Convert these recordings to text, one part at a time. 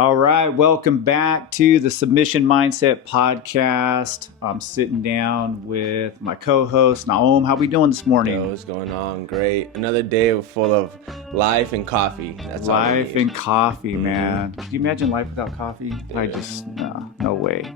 All right, welcome back to the Submission Mindset Podcast. I'm sitting down with my co-host Nahum. How we doing this morning? Yo, what's going on? Great. Another day full of life and coffee. That's life and coffee, man. Can you imagine life without coffee? Yeah. No way.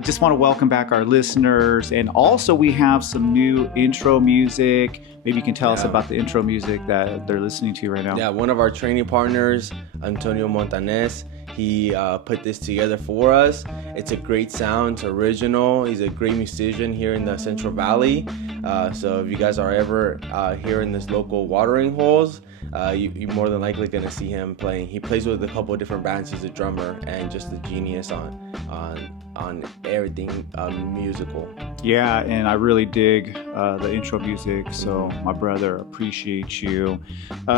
Just want to welcome back our listeners, and also we have some new intro music. Maybe you can tell us about the intro music that they're listening to right now. Yeah, one of our training partners, Antonio Montanes, he put this together for us. It's a great sound. It's original. He's a great musician here in the Central Valley. So if you guys are ever here in this local watering holes, you're more than likely going to see him playing. He plays with a couple of different bands. He's a drummer and just a genius on everything musical. Yeah, and I really dig the intro music, so my brother, appreciate you.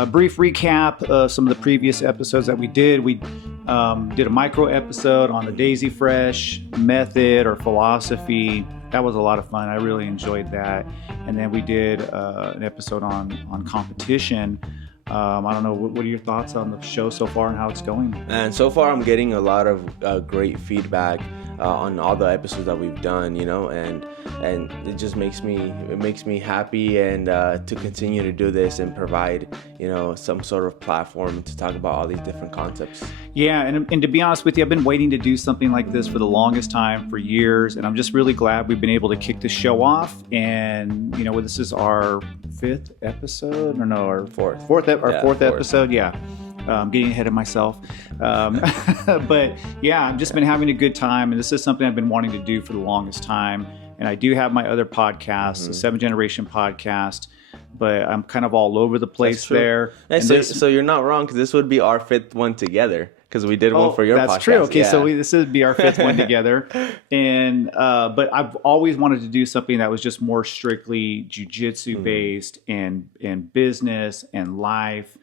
Brief recap of some of the previous episodes that we did. We did a micro episode on the Daisy Fresh method or philosophy. That was a lot of fun. I really enjoyed that. And then we did an episode on competition. I don't know, what are your thoughts on the show so far and how it's going? And so far I'm getting a lot of great feedback on all the episodes that we've done, and it just makes me happy and to continue to do this and provide some sort of platform to talk about all these different concepts. Yeah, and to be honest with you, I've been waiting to do something like this for the longest time, for years, and I'm just really glad we've been able to kick this show off. And this is our fifth episode, or fourth episode. Yeah. Getting ahead of myself. But yeah, I've just been having a good time. And this is something I've been wanting to do for the longest time. And I do have my other podcast, the 7th Generation podcast, but I'm kind of all over the place there. Hey, so you're not wrong, because this would be our 5th one together, because we did one for your podcast. That's true. Okay, so this would be our 5th one together. And but I've always wanted to do something that was just more strictly Jiu Jitsu based and business and life.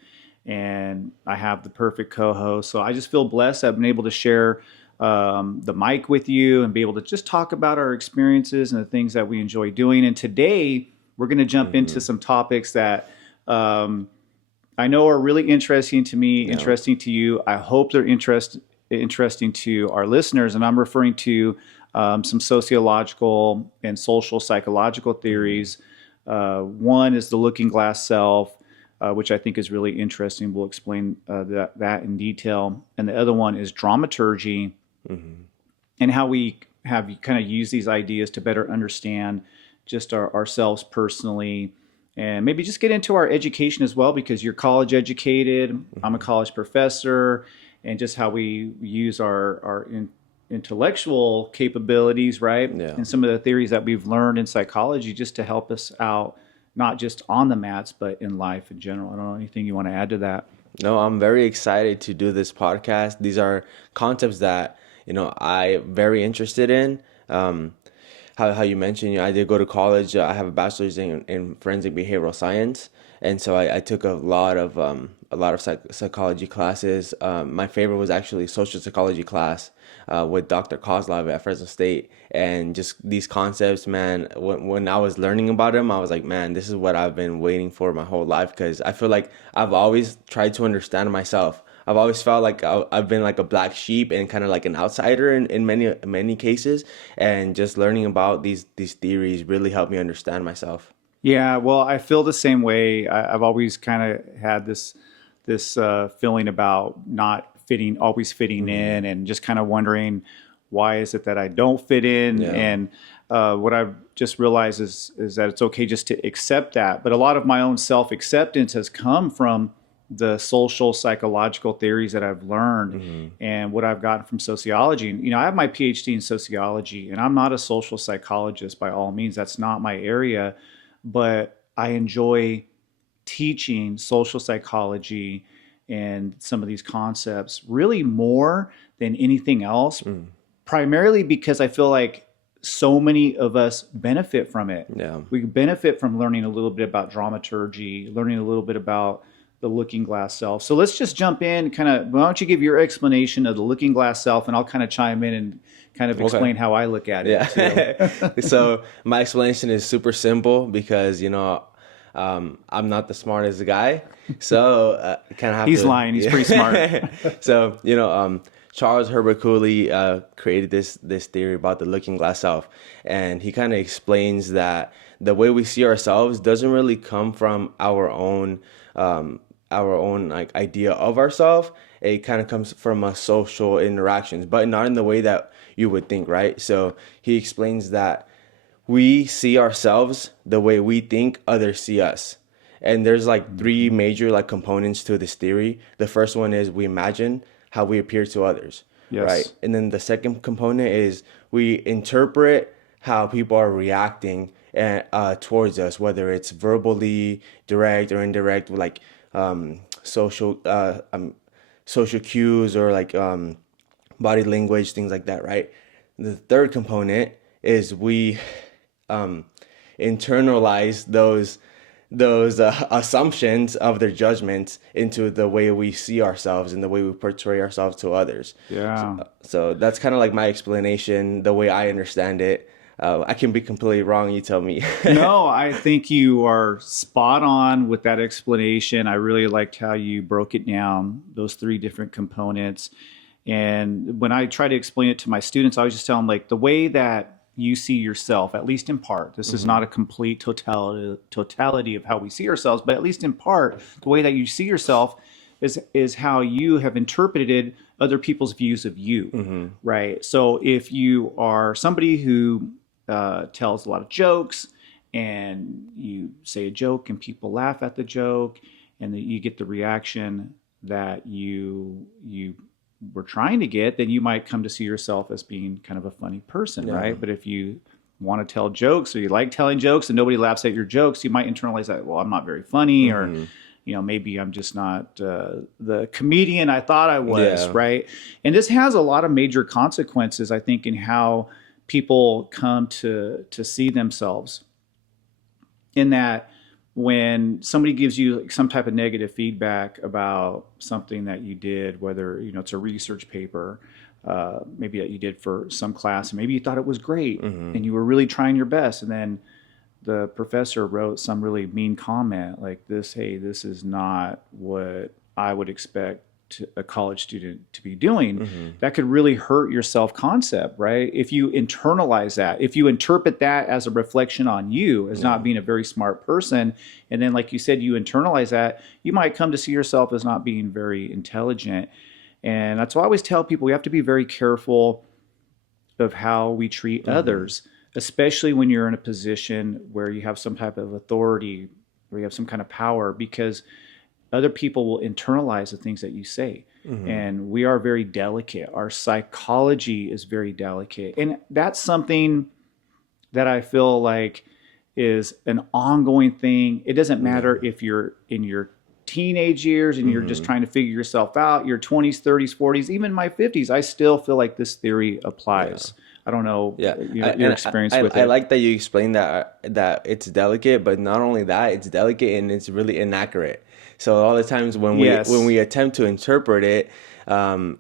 And I have the perfect co-host. So I just feel blessed. I've been able to share the mic with you and be able to just talk about our experiences and the things that we enjoy doing. And today we're going to jump into some topics that I know are really interesting to me, interesting to you. I hope they're interesting to our listeners. And I'm referring to some sociological and social psychological theories. One is the looking glass self, which I think is really interesting. We'll explain that in detail. And the other one is dramaturgy, and how we have kind of used these ideas to better understand just ourselves personally, and maybe just get into our education as well, because you're college educated, I'm a college professor, and just how we use our intellectual capabilities, right? Yeah. And some of the theories that we've learned in psychology just to help us out, not just on the mats, but in life in general. I don't know, anything you want to add to that? No, I'm very excited to do this podcast. These are concepts that, I'm very interested in. How you mentioned, I did go to college. I have a bachelor's in forensic behavioral science. And so I took a lot of psychology classes. My favorite was actually social psychology class with Dr. Kozlov at Fresno State. And just these concepts, man, when I was learning about them, I was like, man, this is what I've been waiting for my whole life, because I feel like I've always tried to understand myself. I've always felt like I've been like a black sheep and kind of like an outsider in many cases. And just learning about these theories really helped me understand myself. Yeah, well, I feel the same way. I've always kind of had this feeling about not always fitting in, and just kind of wondering, why is it that I don't fit in? Yeah. And what I've just realized is that it's okay just to accept that. But a lot of my own self-acceptance has come from the social psychological theories that I've learned and what I've gotten from sociology. And, I have my PhD in sociology, and I'm not a social psychologist by all means. That's not my area. But I enjoy teaching social psychology and some of these concepts really more than anything else, primarily because I feel like so many of us benefit from it. Yeah. We benefit from learning a little bit about dramaturgy, learning a little bit about the looking glass self. So let's just jump in, why don't you give your explanation of the looking glass self, and I'll kind of chime in and kind of explain how I look at it. Yeah. So my explanation is super simple, because, I'm not the smartest guy, so kind of have He's to. lying. He's pretty smart. So Charles Herbert Cooley created this theory about the looking glass self, and he kind of explains that the way we see ourselves doesn't really come from our own like idea of ourselves. It kind of comes from a social interactions, but not in the way that you would think, right? So he explains that we see ourselves the way we think others see us. And there's like three major like components to this theory. The first one is we imagine how we appear to others, Yes. right? And then the second component is we interpret how people are reacting towards us, whether it's verbally, direct or indirect, like social social cues or like body language, things like that, right? The third component is we internalize those assumptions of their judgments into the way we see ourselves and the way we portray ourselves to others. Yeah. So that's kind of like my explanation, the way I understand it. I can be completely wrong. You tell me. No, I think you are spot on with that explanation. I really liked how you broke it down, those three different components. And when I try to explain it to my students, I always just tell them like the way that you see yourself, at least in part, this is not a complete totality of how we see ourselves, but at least in part, the way that you see yourself is how you have interpreted other people's views of you, right? So if you are somebody who tells a lot of jokes and you say a joke and people laugh at the joke and that you get the reaction that you were trying to get, then you might come to see yourself as being kind of a funny person, right? But if you want to tell jokes or you like telling jokes and nobody laughs at your jokes, you might internalize that, well, I'm not very funny, or maybe I'm just not the comedian I thought I was, right? And this has a lot of major consequences, I think, in how people come to see themselves. In that, when somebody gives you like some type of negative feedback about something that you did, whether it's a research paper, maybe that you did for some class, and maybe you thought it was great and you were really trying your best, and then the professor wrote some really mean comment like this: hey, this is not what I would expect a college student to be doing. That could really hurt your self-concept, right? If you internalize that, if you interpret that as a reflection on you as not being a very smart person, and then like you said, you internalize that, you might come to see yourself as not being very intelligent. And that's why I always tell people we have to be very careful of how we treat others, especially when you're in a position where you have some type of authority, where you have some kind of power, because other people will internalize the things that you say. And we are very delicate. Our psychology is very delicate. And that's something that I feel like is an ongoing thing. It doesn't matter if you're in your teenage years and you're just trying to figure yourself out, your 20s, 30s, 40s, even my 50s, I still feel like this theory applies. I don't know your experience with it. I like that you explained that it's delicate, but not only that, it's delicate and it's really inaccurate. So all the times when we attempt to interpret it,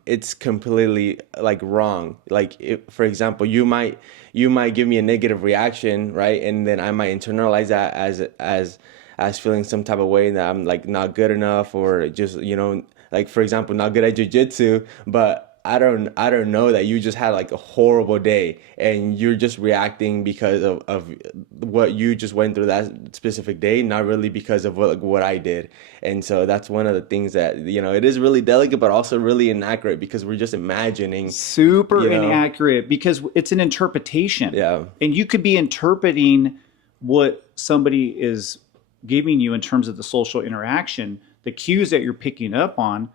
it's completely like wrong. Like if, for example, you might give me a negative reaction, right? And then I might internalize that as feeling some type of way that I'm like not good enough, or just like for example, not good at Jiu Jitsu, but I don't know that you just had like a horrible day and you're just reacting because of what you just went through that specific day, not really because of what I did. And so that's one of the things that, it is really delicate, but also really inaccurate, because we're just imagining. Super inaccurate, because it's an interpretation. Yeah. And you could be interpreting what somebody is giving you in terms of the social interaction, the cues that you're picking up on.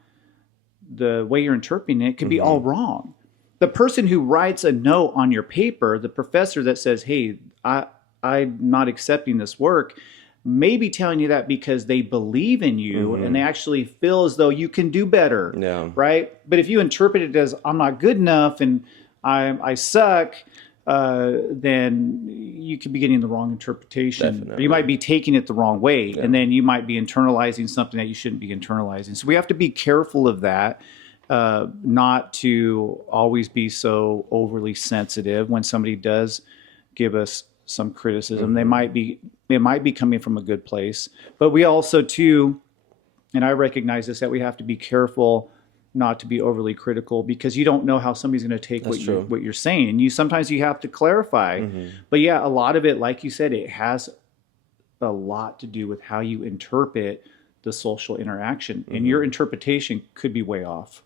The way you're interpreting it could be all wrong. The person who writes a note on your paper, the professor that says, hey, I'm not accepting this work, may be telling you that because they believe in you and they actually feel as though you can do better. Yeah. Right? But if you interpret it as I'm not good enough and I suck, then you could be getting the wrong interpretation. Definitely. You might be taking it the wrong way, and then you might be internalizing something that you shouldn't be internalizing. So we have to be careful of that, not to always be so overly sensitive when somebody does give us some criticism. It might be coming from a good place, but we also too, and I recognize this, that we have to be careful not to be overly critical, because you don't know how somebody's going to take what you're saying, and sometimes you have to clarify. But yeah, a lot of it, like you said, it has a lot to do with how you interpret the social interaction, and your interpretation could be way off.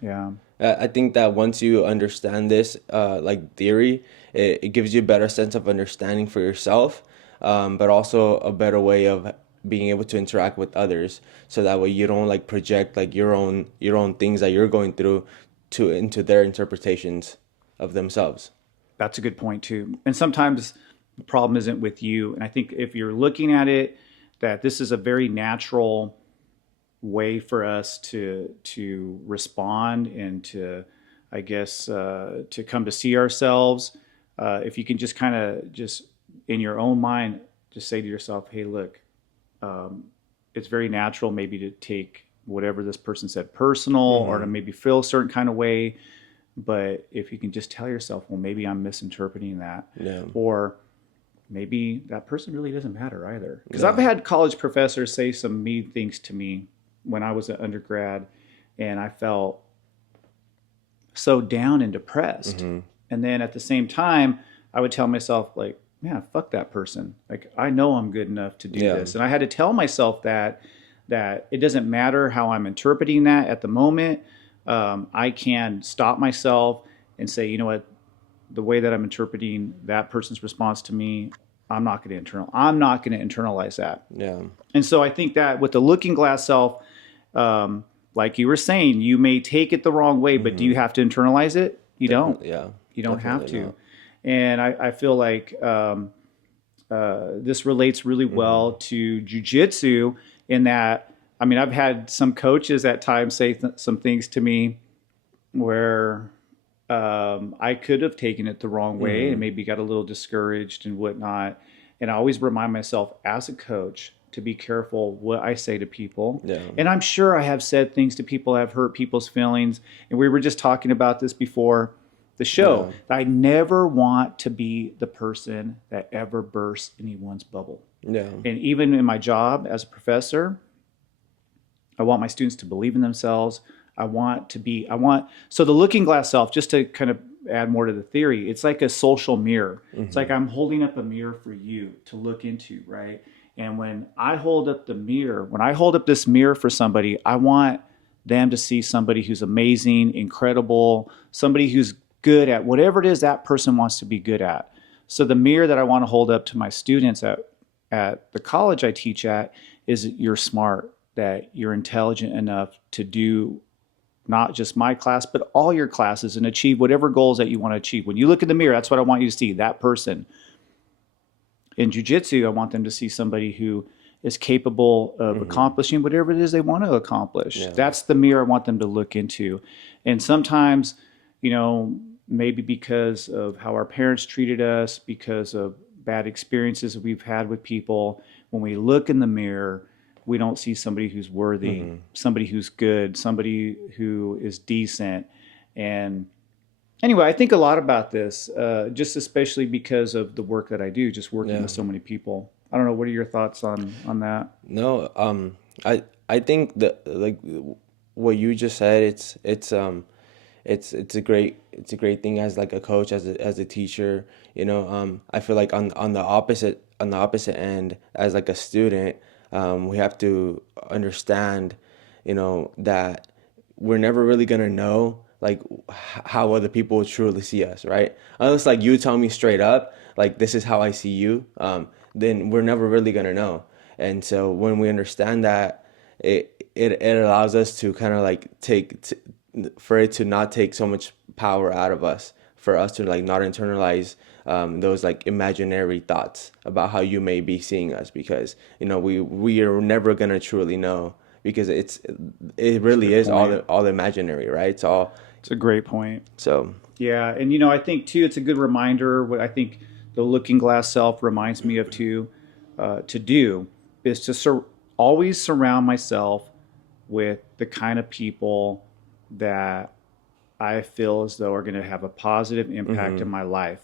Yeah. I think that once you understand this, like theory, it gives you a better sense of understanding for yourself, but also a better way of being able to interact with others. So that way you don't like project like your own things that you're going through into their interpretations of themselves. That's a good point too. And sometimes the problem isn't with you. And I think if you're looking at it, that this is a very natural way for us to respond and to, I guess, to come to see ourselves. If you can just kind of just in your own mind, just say to yourself, hey, look, it's very natural maybe to take whatever this person said personal, or to maybe feel a certain kind of way. But if you can just tell yourself, well, maybe I'm misinterpreting that, or maybe that person really doesn't matter either. Because I've had college professors say some mean things to me when I was an undergrad, and I felt so down and depressed. And then at the same time, I would tell myself, like, man, fuck that person. Like, I know I'm good enough to do this. And I had to tell myself that it doesn't matter how I'm interpreting that at the moment. I can stop myself and say, you know what, the way that I'm interpreting that person's response to me, I'm not going to internalize that. And so I think that with the looking glass self, like you were saying, you may take it the wrong way, but do you have to internalize it? You don't. You don't have to. Not. And I feel like this relates really well to Jiu Jitsu, in that, I mean, I've had some coaches at times say some things to me where I could have taken it the wrong way and maybe got a little discouraged and whatnot. And I always remind myself as a coach to be careful what I say to people. And I'm sure I have said things to people that have hurt people's feelings. And we were just talking about this before the show. I never want to be the person that ever bursts anyone's bubble. And even in my job as a professor, I want my students to believe in themselves. So the looking glass self, just to kind of add more to the theory, it's like a social mirror. It's like I'm holding up a mirror for you to look into, right? And when I hold up this mirror for somebody, I want them to see somebody who's amazing, incredible, somebody who's good at whatever it is that person wants to be good at. So the mirror that I want to hold up to my students at the college I teach at is, you're smart, that you're intelligent enough to do not just my class, but all your classes, and achieve whatever goals that you want to achieve. When you look in the mirror, that's what I want you to see, that person. In jiu-jitsu, I want them to see somebody who is capable of accomplishing whatever it is they want to accomplish. That's the mirror I want them to look into. And sometimes, maybe because of how our parents treated us, because of bad experiences that we've had with people, when we look in the mirror, we don't see somebody who's worthy, somebody who's good, somebody who is decent. And anyway, I think a lot about this, just especially because of the work that I do, just working with so many people. I don't know. What are your thoughts on that? No, I think that, like what you just said, it's a great thing as like a coach, as a teacher. I feel like on the opposite end, as like a student, we have to understand, that we're never really gonna know like how other people truly see us, right? Unless like you tell me straight up, like, this is how I see you, then we're never really gonna know. And so when we understand that, it allows us to kind of like for it to not take so much power out of us, for us to like not internalize those like imaginary thoughts about how you may be seeing us, because we are never gonna truly know, because it really is all imaginary, right? It's a great point. So yeah, and I think too, it's a good reminder. What I think the looking glass self reminds me of too, to do is to always surround myself with the kind of people that I feel as though are going to have a positive impact in my life.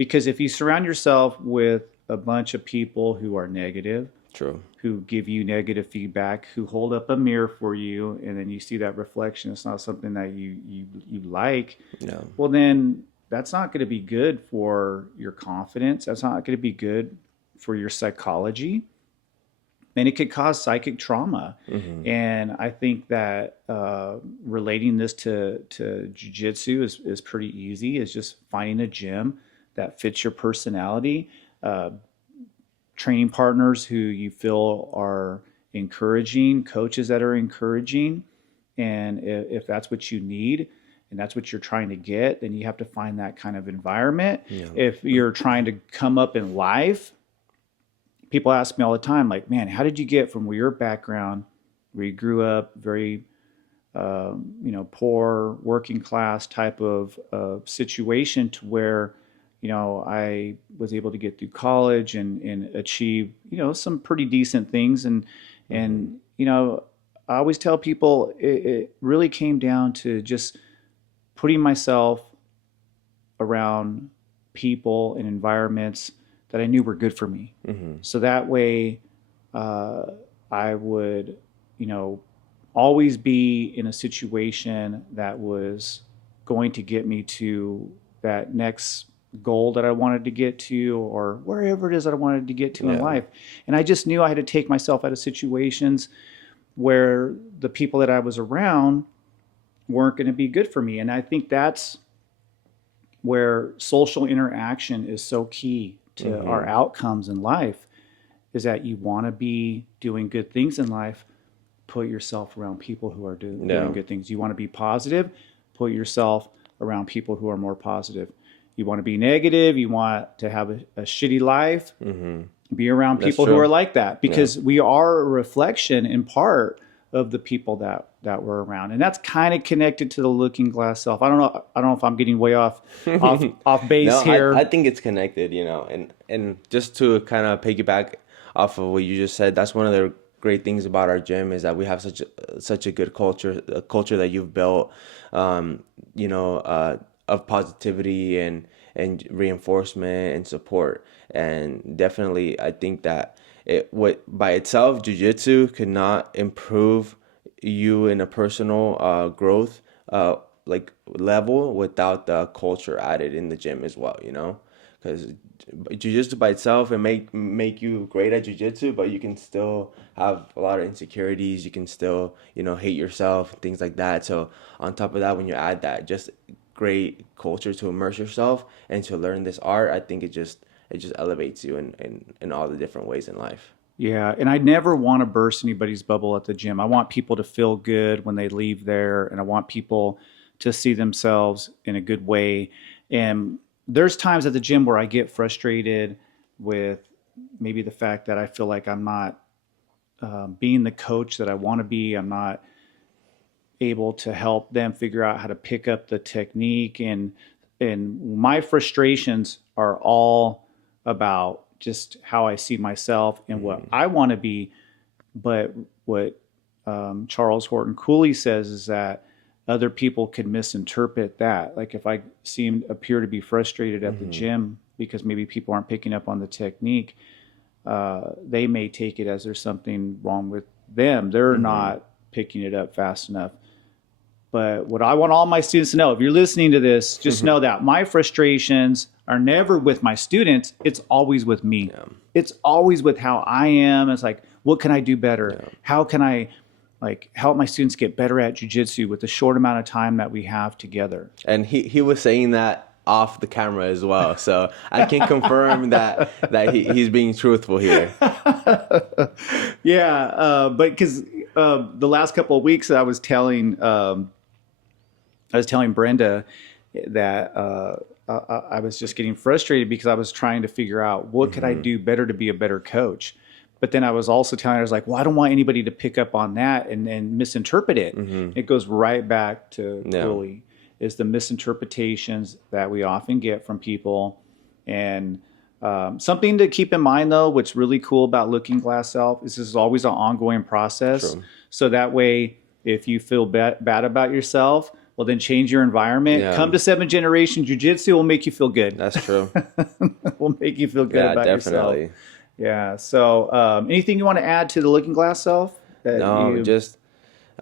Because if you surround yourself with a bunch of people who are negative, True. who give you negative feedback, who hold up a mirror for you, and then you see that reflection, it's not something that you like, Yeah. well, then that's not going to be good for your confidence. That's not going to be good for your psychology. And it could cause psychic trauma. And I think that relating this to jujitsu is pretty easy. It's just finding a gym that fits your personality, training partners who you feel are encouraging, coaches that are encouraging. And if that's what you need and that's what you're trying to get, then you have to find that kind of environment. Yeah. If you're trying to come up in life, people ask me all the time, like, man, how did you get from your background, where you grew up very, poor, working class type of situation, to where, I was able to get through college and achieve, some pretty decent things. And I always tell people it really came down to just putting myself around people and environments that I knew were good for me. So that way, I would, always be in a situation that was going to get me to that next goal that I wanted to get to, or wherever it is that I wanted to get to in life. And I just knew I had to take myself out of situations where the people that I was around weren't going to be good for me. And I think that's where social interaction is so key to our outcomes in life, is that you want to be doing good things in life, put yourself around people who are doing good things. You want to be positive, put yourself around people who are more positive. You want to be negative, you want to have a shitty life, be around people who are like that, because we are a reflection in part of the people that we're around. And that's kind of connected to the looking glass self. I don't know if I'm getting way off base here. I think it's connected, and just to kind of piggyback off of what you just said, that's one of the great things about our gym, is that we have such a good culture, a culture that you've built, of positivity and reinforcement and support. And definitely, I think that by itself, jiu-jitsu could not improve you in a personal growth like level without the culture added in the gym as well, because jiu-jitsu by itself, it make you great at jiu-jitsu, but you can still have a lot of insecurities. You can still hate yourself, things like that. So on top of that, when you add that just great culture to immerse yourself and to learn this art, I think it just elevates you in all the different ways in life. Yeah, and I never want to burst anybody's bubble at the gym. I want people to feel good when they leave there, and I want people to see themselves in a good way. And there's times at the gym where I get frustrated with maybe the fact that I feel like I'm not being the coach that I want to be. I'm not able to help them figure out how to pick up the technique, and my frustrations are all about just how I see myself and what I want to be. But what Charles Horton Cooley says is that other people can misinterpret that. Like if I appear to be frustrated at the gym because maybe people aren't picking up on the technique, they may take it as there's something wrong with them. They're not picking it up fast enough. But what I want all my students to know, if you're listening to this, just know that my frustrations are never with my students. It's always with me. Yeah. It's always with how I am. It's like, what can I do better? Yeah. How can I help my students get better at jiu-jitsu with the short amount of time that we have together? And he was saying that off the camera as well. So I can confirm that he's being truthful here. Yeah. But because the last couple of weeks I was telling Brenda that I was just getting frustrated because I was trying to figure out what could I do better to be a better coach. But then I was also telling her, I was like, well, I don't want anybody to pick up on that and misinterpret it. It goes right back to Cooley, is the misinterpretations that we often get from people. And something to keep in mind, though, what's really cool about Looking Glass Self is this is always an ongoing process. True. So that way, if you feel bad about yourself, Well, then change your environment. Yeah. Come to 7th Generation Jiu Jitsu will make you feel good. That's true. Will make you feel good Yeah, about yourself. definitely. Yeah. So, anything you want to add to the Looking Glass Self? That No, you just,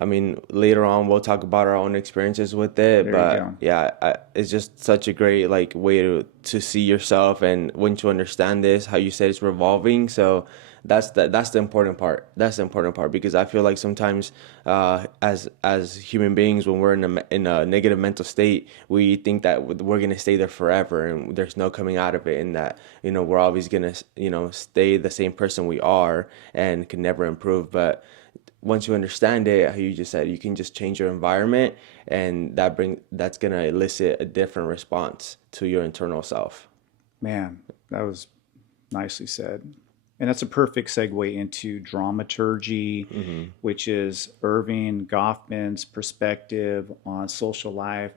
I mean, later on we'll talk about our own experiences with it, There you but go. yeah, it's just such a great like way to see yourself, and once you understand this, how you said it's revolving, so that's the important part. That's the important part because I feel like sometimes, as human beings, when we're in a negative mental state, we think that we're gonna stay there forever, and there's no coming out of it, and that we're always gonna stay the same person we are and can never improve, but once you understand it, how you just said, you can just change your environment, and that's gonna elicit a different response to your internal self. Man, that was nicely said. And that's a perfect segue into dramaturgy, which is Irving Goffman's perspective on social life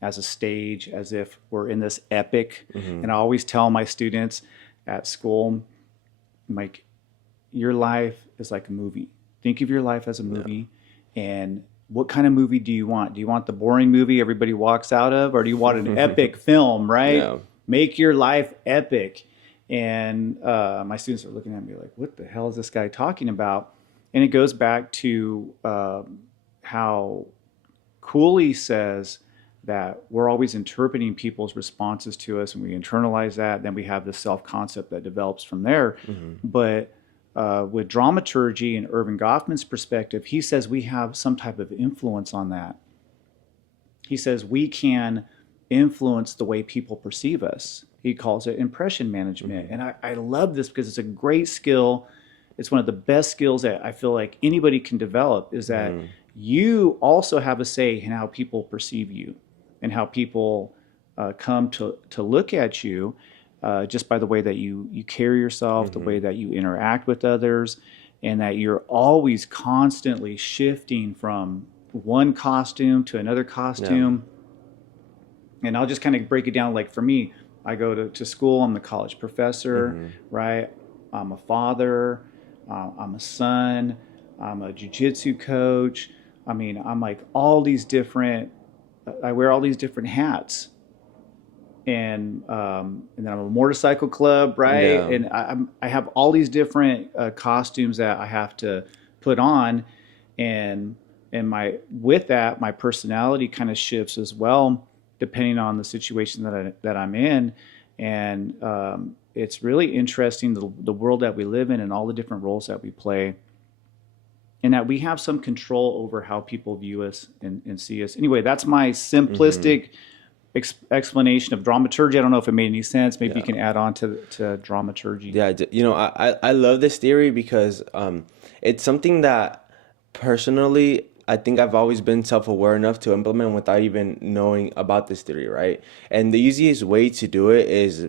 as a stage, as if we're in this epic. And I always tell my students at school, I'm like, your life is like a movie. Think of your life as a movie. And what kind of movie do you want? Do you want the boring movie everybody walks out of? Or do you want an epic film, right? Yeah. Make your life epic. And my students are looking at me like, what the hell is this guy talking about? And it goes back to how Cooley says that we're always interpreting people's responses to us, and we internalize that. Then we have this self-concept that develops from there. But with dramaturgy and Irving Goffman's perspective, he says we have some type of influence on that. He says we can influence the way people perceive us. He calls it impression management. And I love this because it's a great skill. It's one of the best skills that I feel like anybody can develop, is that you also have a say in how people perceive you and how people come to look at you, just by the way that you carry yourself, the way that you interact with others, and that you're always constantly shifting from one costume to another costume. And I'll just kind of break it down. Like for me, I go to school, I'm the college professor, right? I'm a father, I'm a son, I'm a jiu-jitsu coach. I mean, I'm like all these different, I wear all these different hats. And then I'm a motorcycle club, right? Yeah. And I have all these different costumes that I have to put on, and with that, my personality kind of shifts as well, depending on the situation that I'm in. And it's really interesting, the world that we live in and all the different roles that we play, and that we have some control over how people view us and see us. Anyway, that's my simplistic explanation of dramaturgy. I don't know if it made any sense. Maybe you can add on to dramaturgy. Yeah, I love this theory because it's something that personally I think I've always been self-aware enough to implement without even knowing about this theory, right? And the easiest way to do it is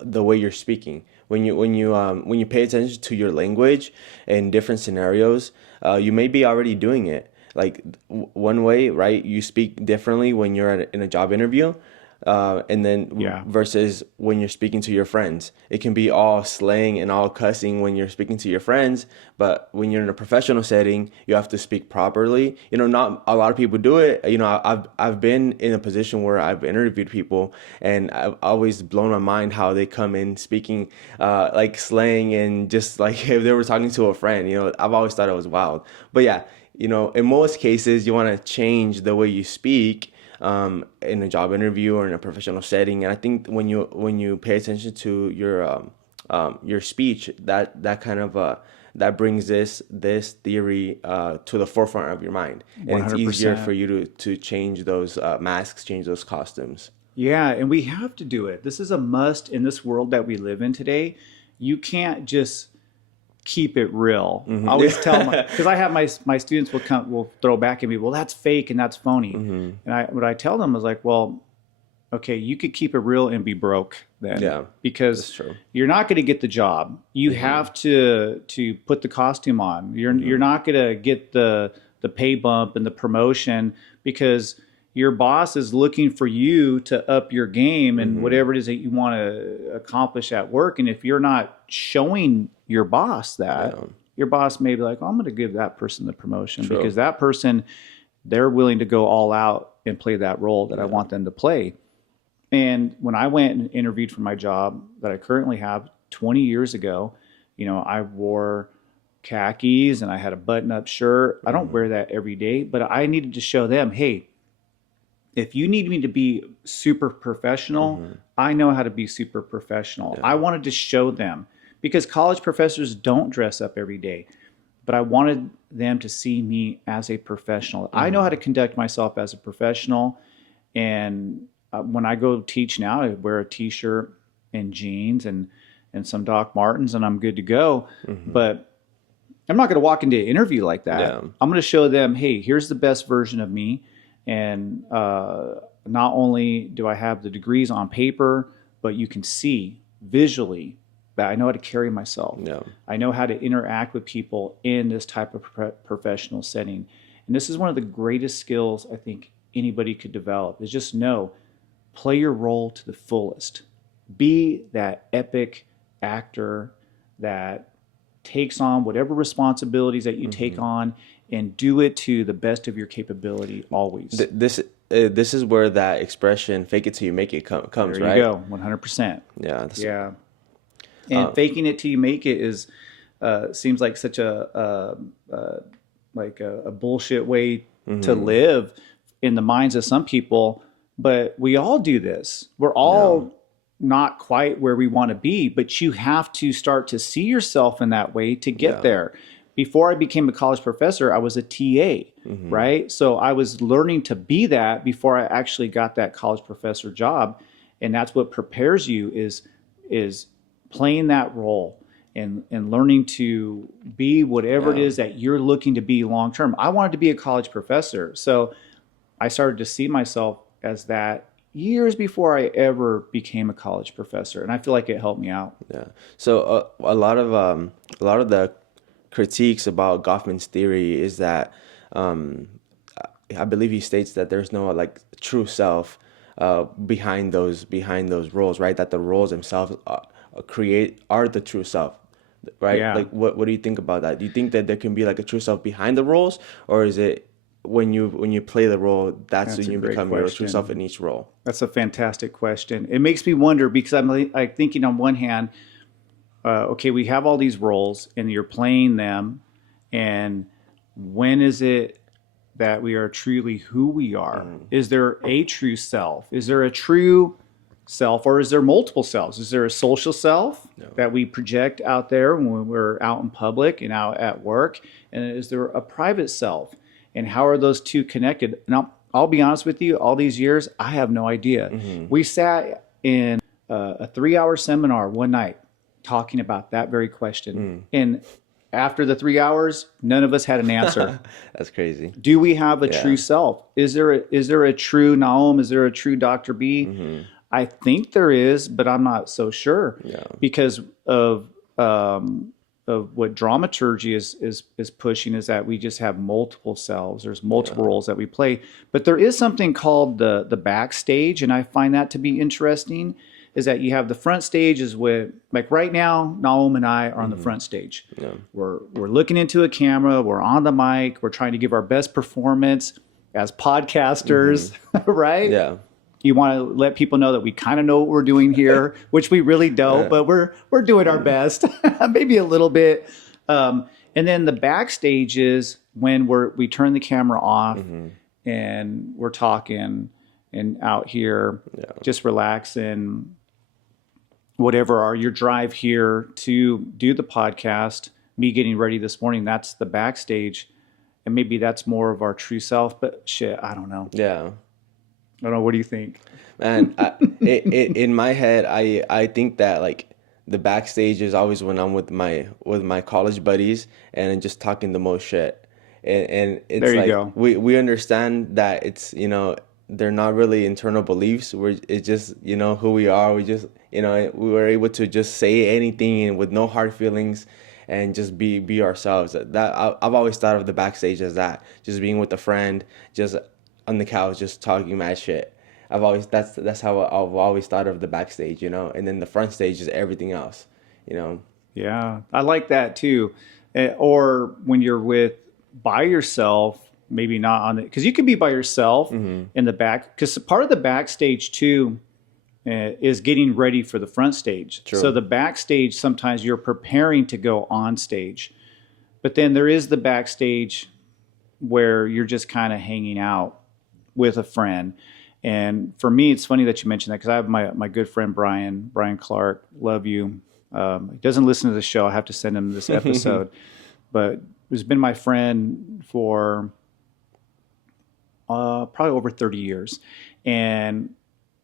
the way you're speaking. When you pay attention to your language in different scenarios, you may be already doing it. Like one way, right? You speak differently when you're in a job interview, and then versus when you're speaking to your friends. It can be all slang and all cussing when you're speaking to your friends, but when you're in a professional setting, you have to speak properly. Not a lot of people do it. I've been in a position where I've interviewed people, and I've always blown my mind how they come in speaking like slang and just like if they were talking to a friend. I've always thought it was wild. But yeah, in most cases, you want to change the way you speak in a job interview or in a professional setting. And I think when you pay attention to your speech, that kind of that brings this theory to the forefront of your mind, and 100%. It's easier for you to change those masks, change those costumes. Yeah, and we have to do it. This is a must in this world that we live in today. You can't just keep it real. I always tell because I have my students will throw back at me, well, that's fake and that's phony. And what I tell them is like, well, okay, you could keep it real and be broke then. Yeah, because that's true. You're not going to get the job. You have to put the costume on. You're not going to get the pay bump and the promotion because your boss is looking for you to up your game and whatever it is that you want to accomplish at work. And if you're not showing your boss that, your boss may be like, oh, I'm going to give that person the promotion because that person, they're willing to go all out and play that role that I want them to play. And when I went and interviewed for my job that I currently have 20 years ago, I wore khakis and I had a button up shirt. I don't wear that every day, but I needed to show them, hey, if you need me to be super professional, I know how to be super professional. I wanted to show them because college professors don't dress up every day, but I wanted them to see me as a professional. I know how to conduct myself as a professional. And when I go teach now, I wear a t-shirt and jeans and some Doc Martens and I'm good to go. But I'm not going to walk into an interview like that. Yeah. I'm going to show them, hey, here's the best version of me. And not only do I have the degrees on paper, but you can see visually that I know how to carry myself. Yeah. I know how to interact with people in this type of professional setting. And this is one of the greatest skills I think anybody could develop is just play your role to the fullest. Be that epic actor that takes on whatever responsibilities that you take on and do it to the best of your capability always. This is where that expression "fake it till you make it" comes, there right? you go, 100%. Yeah. Yeah. And faking it till you make it is seems like such a bullshit way to live in the minds of some people, but we all do this. We're all not quite where we want to be, but you have to start to see yourself in that way to get there. Before I became a college professor, I was a TA, right? So I was learning to be that before I actually got that college professor job. And that's what prepares you is playing that role and learning to be whatever it is that you're looking to be long term. I wanted to be a college professor. So I started to see myself as that years before I ever became a college professor. And I feel like it helped me out. Yeah. So a lot of the critiques about Goffman's theory is that I believe he states that there's no like true self behind those roles, right? That the roles themselves are the true self, right? Yeah. Like what do you think about that? Do you think that there can be like a true self behind the roles, or is it when you play the role, that's when you become your true self in each role? That's a fantastic question. It makes me wonder because I'm like thinking on one hand, okay, we have all these roles and you're playing them. And when is it that we are truly who we are? Is there a true self? Is there a true self or is there multiple selves? Is there a social self that we project out there when we're out in public and out at work? And is there a private self? And how are those two connected? And I'll be honest with you, all these years, I have no idea. We sat in a 3-hour seminar one night talking about that very question. And after the 3 hours, none of us had an answer. That's crazy. Do we have a true self? Is there a true Nahum? Is there a true Dr. B? I think there is, but I'm not so sure because of what dramaturgy is pushing is that we just have multiple selves. There's multiple roles that we play, but there is something called the backstage, and I find that to be interesting. Is that you have the front stage is with, like right now, Nahum and I are on the front stage. We're looking into a camera, we're on the mic, we're trying to give our best performance as podcasters, right? Yeah. You want to let people know that we kind of know what we're doing here, which we really don't, but we're doing our best, maybe a little bit. And then the backstage is when we turn the camera off and we're talking and out here, just relaxing. Whatever your drive here to do the podcast, me getting ready this morning, that's the backstage. And maybe that's more of our true self, but shit, I don't know. Yeah. I don't know. What do you think? Man, in my head, I think that like the backstage is always when I'm with my college buddies and just talking the most shit. And it's there you like go. we understand that it's, they're not really internal beliefs. It's just, who we are. We just, we were able to just say anything and with no hard feelings and just be ourselves. I've always thought of the backstage as that, just being with a friend, just on the couch, just talking mad shit. That's how I've always thought of the backstage, and then the front stage is everything else, Yeah, I like that too. Or when you're by yourself, maybe not on it, because you can be by yourself in the back, because part of the backstage too is getting ready for the front stage. True. So the backstage, sometimes you're preparing to go on stage, but then there is the backstage where you're just kind of hanging out with a friend. And for me, it's funny that you mentioned that, because I have my good friend Brian Clark. Love you. He doesn't listen to the show. I have to send him this episode, but he's been my friend for probably over 30 years. And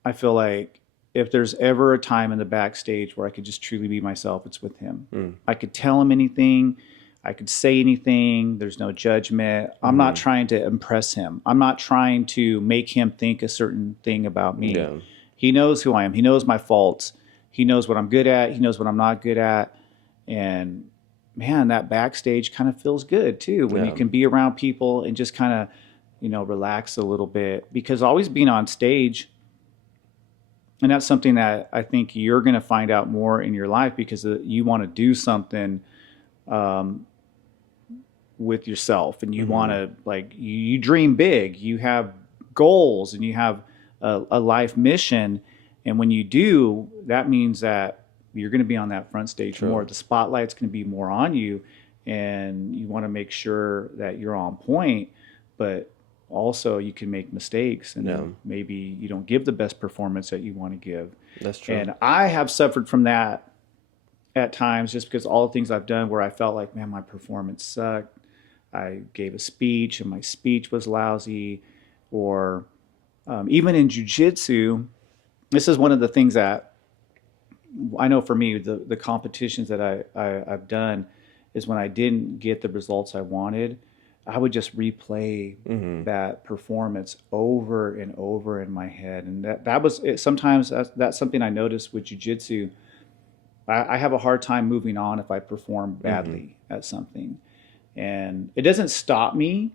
I feel like if there's ever a time in the backstage where I could just truly be myself, it's with him. I could tell him anything. I could say anything. There's no judgment. I'm not trying to impress him. I'm not trying to make him think a certain thing about me. Yeah. He knows who I am. He knows my faults. He knows what I'm good at. He knows what I'm not good at. And man, that backstage kind of feels good too, when you can be around people and just kind of, relax a little bit, because always being on stage, and that's something that I think you're going to find out more in your life, because you want to do something with yourself, and you want to, like, you dream big, you have goals, and you have a life mission. And when you do, that means that you're going to be on that front stage more. The spotlight's going to be more on you, and you want to make sure that you're on point, but also you can make mistakes, and maybe you don't give the best performance that you want to give. That's true. And I have suffered from that at times, just because all the things I've done where I felt like, man, my performance sucked. I gave a speech and my speech was lousy. Or even in Jiu Jitsu, this is one of the things that I know for me, the competitions that I've done, is when I didn't get the results I wanted, I would just replay that performance over and over in my head. And that was it. Sometimes that's something I noticed with Jiu Jitsu. I have a hard time moving on if I perform badly at something. And it doesn't stop me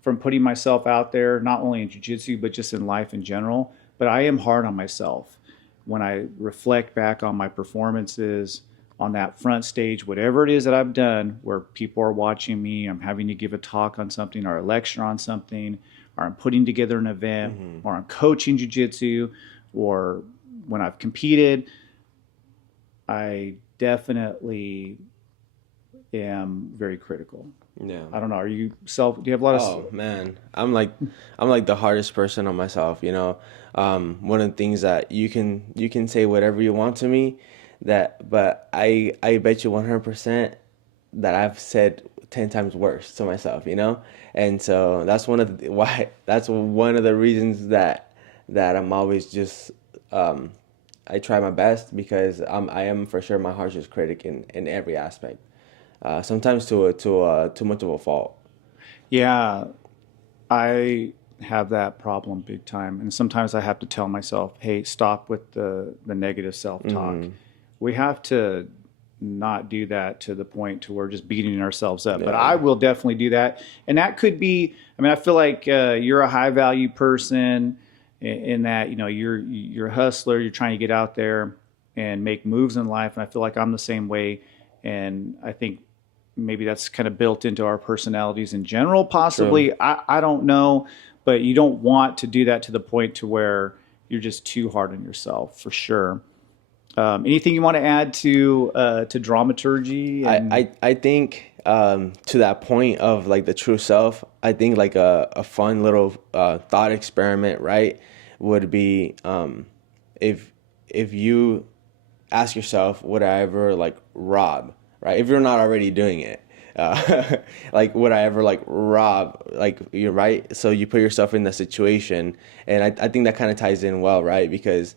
from putting myself out there, not only in Jiu Jitsu, but just in life in general. But I am hard on myself when I reflect back on my performances on that front stage, whatever it is that I've done, where people are watching me, I'm having to give a talk on something, or a lecture on something, or I'm putting together an event, or I'm coaching Jiu Jitsu, or when I've competed. I definitely am very critical. Yeah. I don't know. Do you have a lot of? Oh man, I'm like the hardest person on myself. One of the things that you can say whatever you want to me, but I bet you 100% that I've said 10 times worse to myself. And so that's one of the reasons that I'm always just I try my best, because I am for sure my harshest critic in every aspect. Sometimes to too much of a fault. Yeah, I have that problem big time, and sometimes I have to tell myself, "Hey, stop with the negative self-talk. We have to not do that to the point to where we're just beating ourselves up." But I will definitely do that, and that could be. I mean, I feel like you're a high-value person in that you're a hustler. You're trying to get out there and make moves in life, and I feel like I'm the same way. And I think maybe that's kind of built into our personalities in general, possibly. True. I don't know, but you don't want to do that to the point to where you're just too hard on yourself, for sure. Anything you want to add to dramaturgy? I think to that point of like the true self, I think like a fun little thought experiment, right, would be if you ask yourself, would I ever like rob, right? If you're not already doing it, like would I ever like rob, like you're right. So you put yourself in the situation, and I think that kind of ties in well, right? Because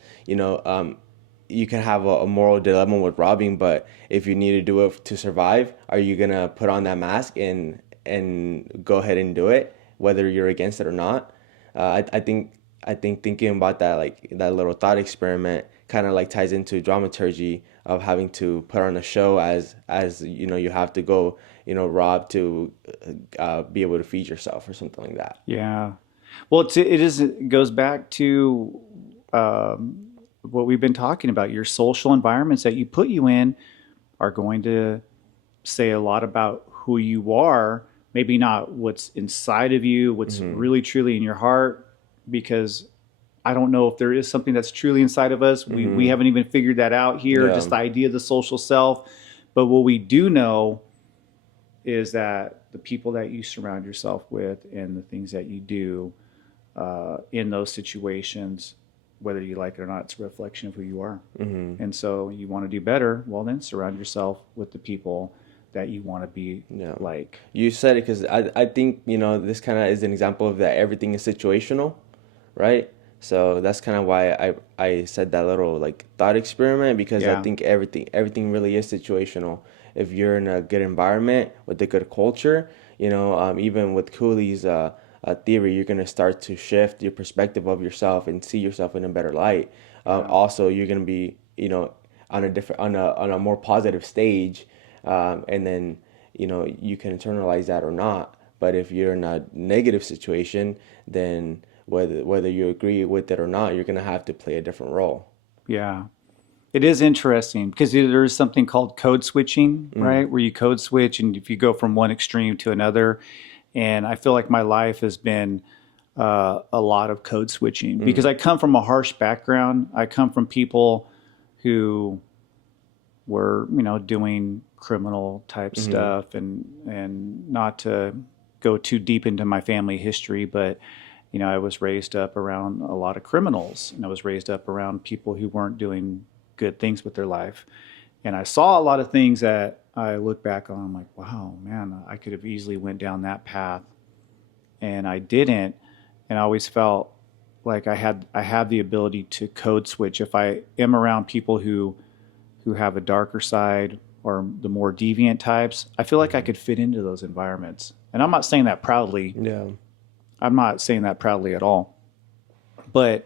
you can have a moral dilemma with robbing, but if you need to do it to survive, are you gonna put on that mask and go ahead and do it, whether you're against it or not? I think thinking about that, like that little thought experiment, kind of like ties into dramaturgy of having to put on a show as you have to go rob to be able to feed yourself or something like that. Yeah, well, it goes back to what we've been talking about. Your social environments that you in are going to say a lot about who you are maybe not what's inside of you, what's really truly in your heart, because I don't know if there is something that's truly inside of us. We haven't even figured that out here, Yeah. just the idea of the social self. But what we do know is that the people that you surround yourself with and the things that you do in those situations, whether you like it or not, it's a reflection of who you are. And so you want to do better, well then surround yourself with the people that you want to be like. You said it, because I think, you know, this kind of is an example of that everything is situational, right? So that's kind of why I said that little like thought experiment, because I think everything really is situational. If you're in a good environment with a good culture, you know, even with Cooley's theory, you're gonna start to shift your perspective of yourself and see yourself in a better light. Also, you're gonna be, you know, on a more positive stage, and then, you know, you can internalize that or not. But if you're in a negative situation, then whether you agree with it or not, you're gonna have to play a different role. Yeah. It is interesting because there is something called code switching, right? Where you code switch and if you go from one extreme to another. And I feel like my life has been a lot of code switching because I come from a harsh background. I come from people who were, you know, doing criminal type stuff, and not to go too deep into my family history, but you know, I was raised up around a lot of criminals, and I was raised up around people who weren't doing good things with their life. And I saw a lot of things that I look back on, I'm like, wow, man, I could have easily went down that path, and I didn't. And I always felt like I had the ability to code switch if I am around people who have a darker side or the more deviant types. I feel like I could fit into those environments, and I'm not saying that proudly. Yeah. I'm not saying that proudly at all, but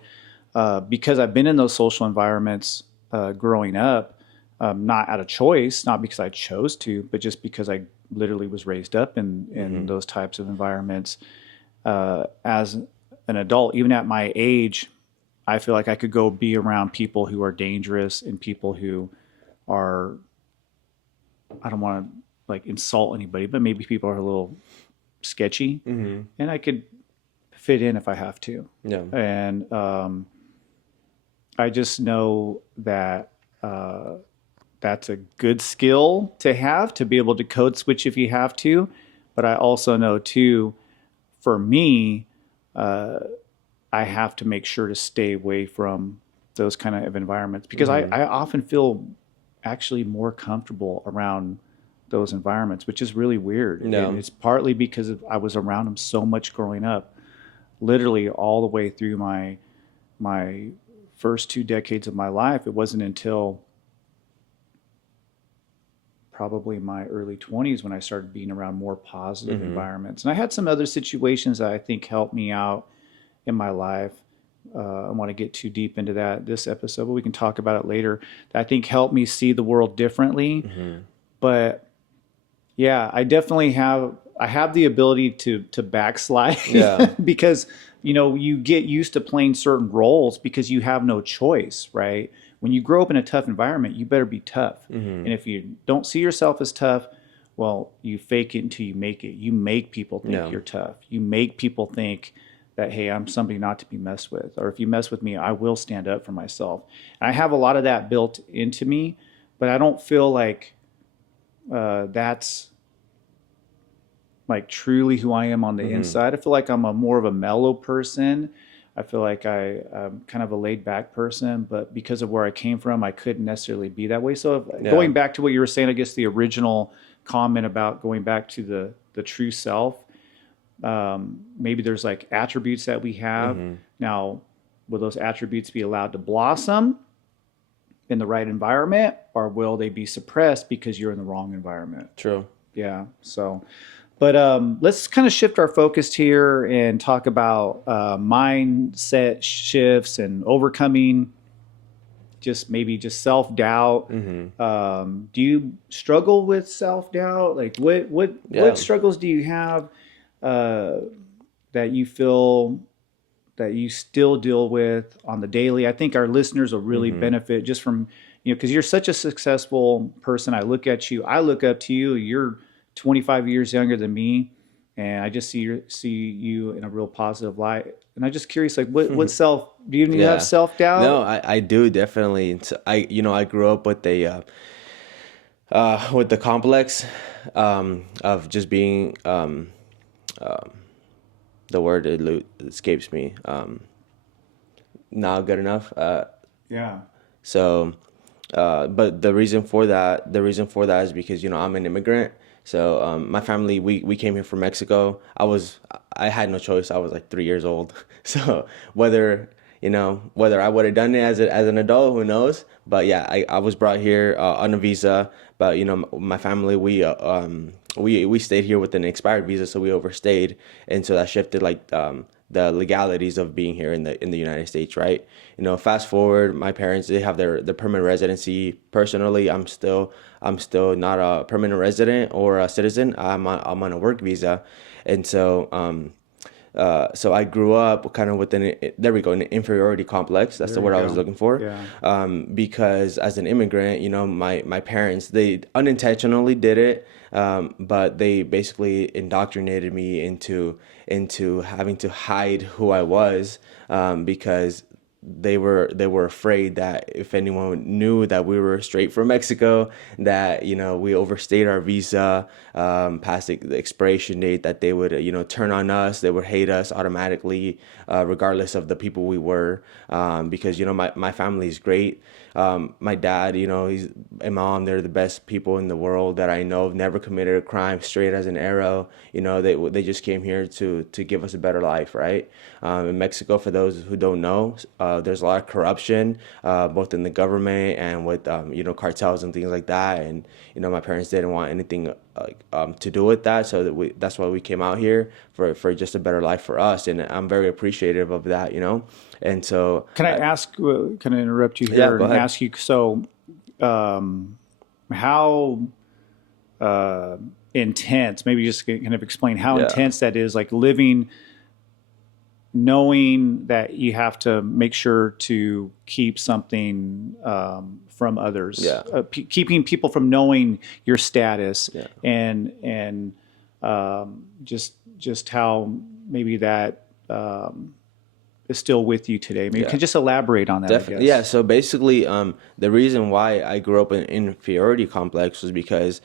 because I've been in those social environments growing up, not out of choice, not because I chose to, but just because I literally was raised up in those types of environments. As an adult, even at my age, I feel like I could go be around people who are dangerous and people who are, I don't want to like insult anybody, but maybe people are a little sketchy, and I could fit in if I have to. Yeah. And I just know that that's a good skill to have, to be able to code switch if you have to. But I also know too, for me, I have to make sure to stay away from those kind of environments because I often feel actually more comfortable around those environments, which is really weird. Yeah. And it's partly because I was around them so much growing up, literally all the way through my first 2 decades of my life. It wasn't until probably my early 20s when I started being around more positive environments. And I had some other situations that I think helped me out in my life. I want to get too deep into that this episode, but we can talk about it later. That I think helped me see the world differently. But yeah, I definitely have the ability to backslide because, you know, you get used to playing certain roles because you have no choice, right? When you grow up in a tough environment, you better be tough. And if you don't see yourself as tough, well, you fake it until you make it. You make people think you're tough. You make people think that, hey, I'm somebody not to be messed with. Or if you mess with me, I will stand up for myself. And I have a lot of that built into me, but I don't feel like that's like truly who I am on the inside. I feel like I'm more of a mellow person. I feel like I'm kind of a laid back person, but because of where I came from, I couldn't necessarily be that way. So going back to what you were saying, I guess the original comment about going back to the true self, maybe there's like attributes that we have. Now, will those attributes be allowed to blossom in the right environment, or will they be suppressed because you're in the wrong environment? True. Yeah. So, but let's kind of shift our focus here and talk about mindset shifts and overcoming maybe self-doubt. Do you struggle with self-doubt? Like what struggles do you have that you feel that you still deal with on the daily? I think our listeners will really benefit just from, you know, because you're such a successful person. I look up to you. You're 25 years younger than me. and I just see you in a real positive light. And I'm just curious, like, what self do you have Yeah. self No, doubt? I do definitely. I grew up with the complex of just being the word escapes me. Not good enough. Yeah. So, but the reason for that is because I'm an immigrant. So my family, we came here from Mexico. I had no choice. I was like 3 years old. So whether I would have done it as an adult, who knows? But yeah, I was brought here on a visa. But my family, we stayed here with an expired visa, so we overstayed, and so that shifted like the legalities of being here in the United States, right? Fast forward, my parents, they have their permanent residency. Personally, I'm still not a permanent resident or a citizen. I'm on a work visa, and so I grew up kind of with there we go, an inferiority complex. That's the There you word I was go. looking for. Yeah. Because as an immigrant, my parents, they unintentionally did it, but they basically indoctrinated me into having to hide who I was, because they were afraid that if anyone knew that we were straight from Mexico, that we overstayed our visa, past the expiration date, that they would turn on us, they would hate us automatically, regardless of the people we were, because my family is great. My dad, he's and mom, they're the best people in the world that I know. Never committed a crime, straight as an arrow. They just came here to give us a better life, right? In Mexico, for those who don't know, there's a lot of corruption, both in the government and with cartels and things like that. And my parents didn't want anything to do with that, so that's why we came out here for just a better life for us. And I'm very appreciative of that. And so Can I ask? Can I interrupt you yeah, here go and ahead. ask you? So, how intense? Maybe just kind of explain how Yeah, intense that is. Like living, knowing that you have to make sure to keep something from others, yeah, keeping people from knowing your status, yeah. and just how maybe that is still with you today. Maybe you Yeah, can just elaborate on that, I definitely. Yeah. guess. So basically, the reason why I grew up in inferiority complex was because,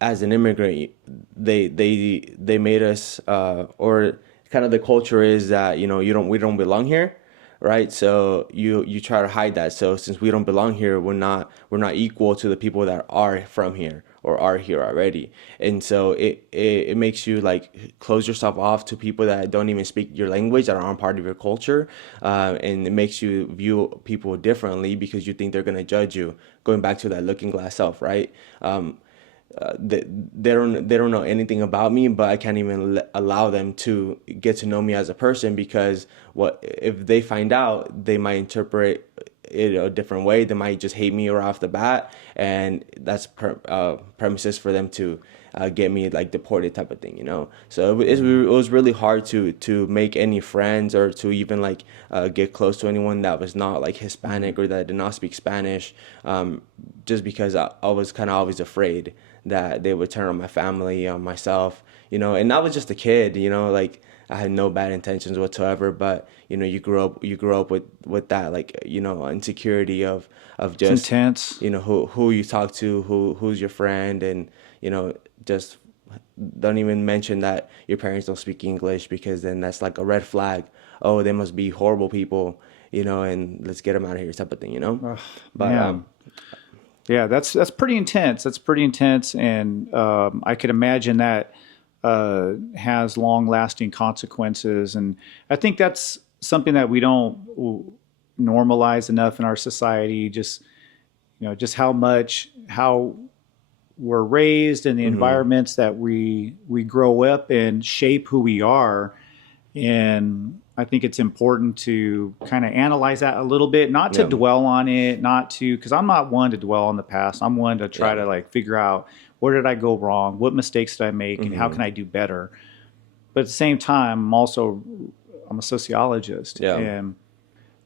as an immigrant, they made us, or kind of the culture is that we don't belong here, right? So you try to hide that. So since we don't belong here, we're not equal to the people that are from here or are here already. And so it makes you like close yourself off to people that don't even speak your language, that aren't part of your culture, and it makes you view people differently because you think they're gonna judge you. Going back to that looking glass self, right? They don't know anything about me, but I can't even allow them to get to know me as a person, because what if they find out, they might interpret it a different way. They might just hate me right off the bat, and that's premises for them to get me like deported type of thing. So it was really hard to make any friends, or to even like get close to anyone that was not like Hispanic or that did not speak Spanish, just because I was kind of always afraid that they would turn on my family, on myself, and I was just a kid, like I had no bad intentions whatsoever, but you grow up with that, like, insecurity of It's just, intense. who you talk to, who's your friend, and just don't even mention that your parents don't speak English, because then that's like a red flag. Oh, they must be horrible people, and let's get them out of here type of thing. Ugh, But man. Yeah, that's pretty intense. That's pretty intense, and I could imagine that has long-lasting consequences. And I think that's something that we don't normalize enough in our society. Just just how we're raised and the environments that we grow up in shape who we are. And I think it's important to kind of analyze that a little bit, not to yeah, dwell on it, not to, because I'm not one to dwell on the past. I'm one to try yeah, to like figure out where did I go wrong, what mistakes did I make, and how can I do better. But at the same time, I'm a sociologist, yeah, and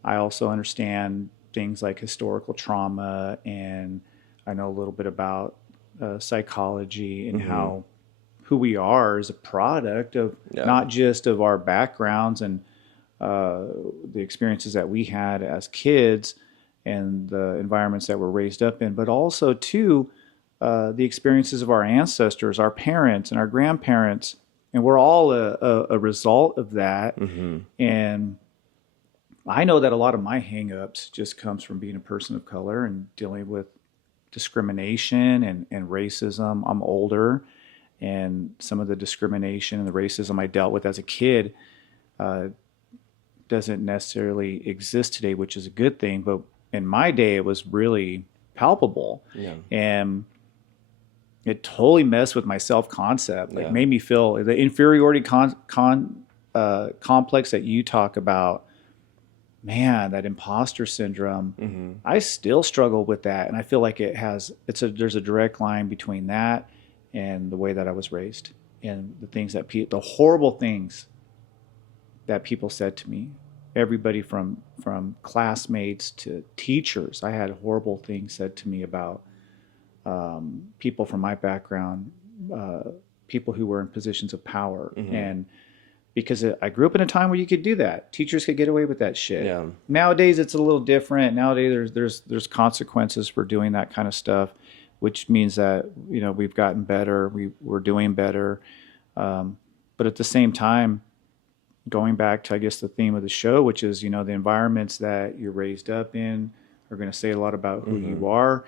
I also understand things like historical trauma, and I know a little bit about psychology and how who we are is a product of Yeah. not just of our backgrounds and uh, the experiences that we had as kids and the environments that we're raised up in, but also too the experiences of our ancestors, our parents, and our grandparents, and we're all a result of that. Mm-hmm. And I know that a lot of my hangups just comes from being a person of color and dealing with discrimination and racism. I'm older, and some of the discrimination and the racism I dealt with as a kid uh, doesn't necessarily exist today, which is a good thing. But in my day, it was really palpable, Yeah. and it totally messed with my self concept. Like Yeah. made me feel the inferiority complex that you talk about. Man, that imposter syndrome. Mm-hmm. I still struggle with that, and I feel like there's a direct line between that and the way that I was raised and the things that the horrible things that people said to me. Everybody from classmates to teachers, I had horrible things said to me about people from my background, uh, people who were in positions of power, Mm-hmm. and because I grew up in a time where you could do that, teachers could get away with that shit. Yeah. Nowadays, it's a little different. Nowadays, there's consequences for doing that kind of stuff, which means that we've gotten better, we're doing better, but at the same time, going back to I guess the theme of the show, which is the environments that you're raised up in are going to say a lot about who Mm-hmm. you are.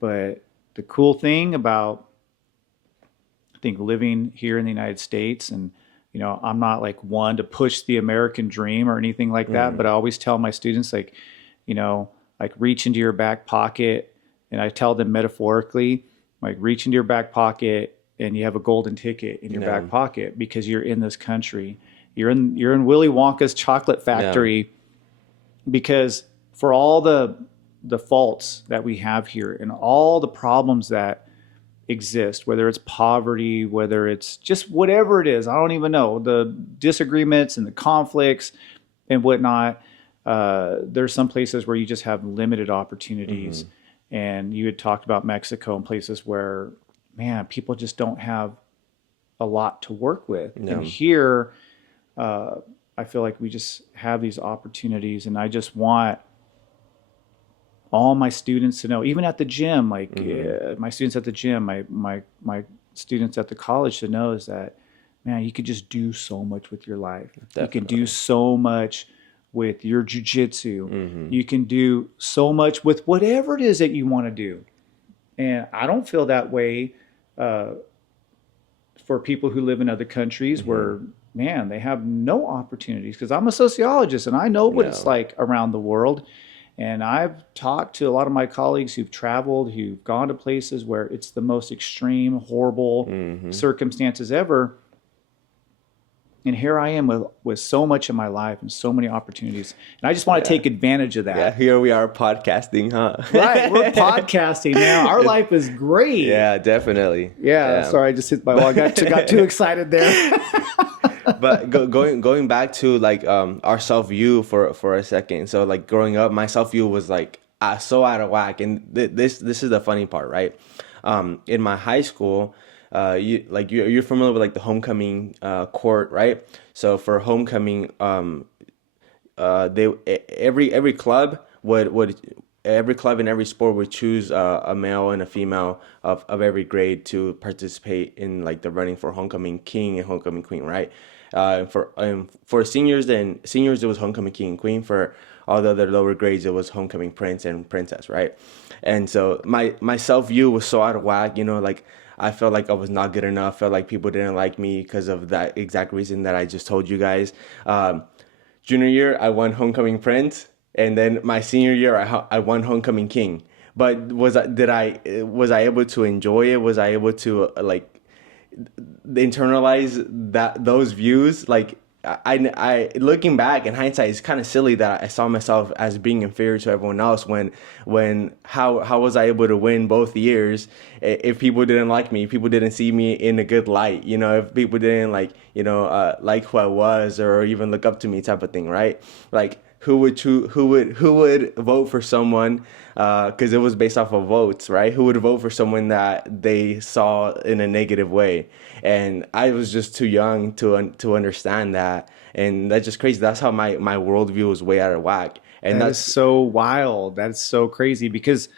But the cool thing about I think living here in the United States, and I'm not like one to push the American dream or anything like that, Mm-hmm. but I always tell my students you know, like reach into your back pocket, and I tell them metaphorically, like reach into your back pocket and you have a golden ticket in your Yeah. back pocket because you're in this country. You're in Willy Wonka's chocolate Yeah. factory because for all the faults that we have here and all the problems that exist, whether it's poverty, whether it's just whatever it is, I don't even know, the disagreements and the conflicts and whatnot. There's some places where you just have limited opportunities. Mm-hmm. And you had talked about Mexico and places where, man, people just don't have a lot to work with. Yeah. And here, I feel like we just have these opportunities, and I just want all my students to know, even at the gym, like Mm-hmm. my students at the gym, my students at the college to know is that, man, you could just do so much with your life. You can do Definitely. so much with your jujitsu. Mm-hmm. You can do so much with whatever it is that you want to do. And I don't feel that way uh, for people who live in other countries Mm-hmm. where, man, they have no opportunities. Because I'm a sociologist and I know what Yeah. it's like around the world. And I've talked to a lot of my colleagues who've traveled, who've gone to places where it's the most extreme, horrible Mm-hmm. circumstances ever. And here I am with so much in my life and so many opportunities. And I just want to Yeah. take advantage of Yeah. that. Here we are podcasting, huh? Right. We're podcasting now. Our life is great. Yeah, definitely. Yeah. Sorry, I just hit my wall. I got too excited there. But going back to like our self view for a second. So like growing up, my self view was like so out of whack, and this is the funny part, right? In my high school, you're familiar with like the homecoming court, right? So for homecoming, they every club would every club in every sport would choose a male and a female of every grade to participate in like the running for homecoming king and homecoming queen, right? For seniors it was homecoming king and queen. For all the other lower grades it was homecoming prince and princess, right? And so my self view was so out of whack, like I felt like I was not good enough. Felt like people didn't like me because of that exact reason that I just told you guys. Junior year, I won homecoming prince, and then my senior year, I won homecoming king. But was I able to enjoy it? Was I able to like internalize those views? Like I looking back in hindsight, it's kind of silly that I saw myself as being inferior to everyone else when how was I able to win both years if people didn't like me, if people didn't see me in a good light, you know, if people didn't like who I was or even look up to me type of thing, right? Like who would vote for someone because it was based off of votes, right? Who would vote for someone that they saw in a negative way? And I was just too young to understand that, and that's just crazy. That's how my worldview was way out of whack, and That is that's so wild. That's so crazy because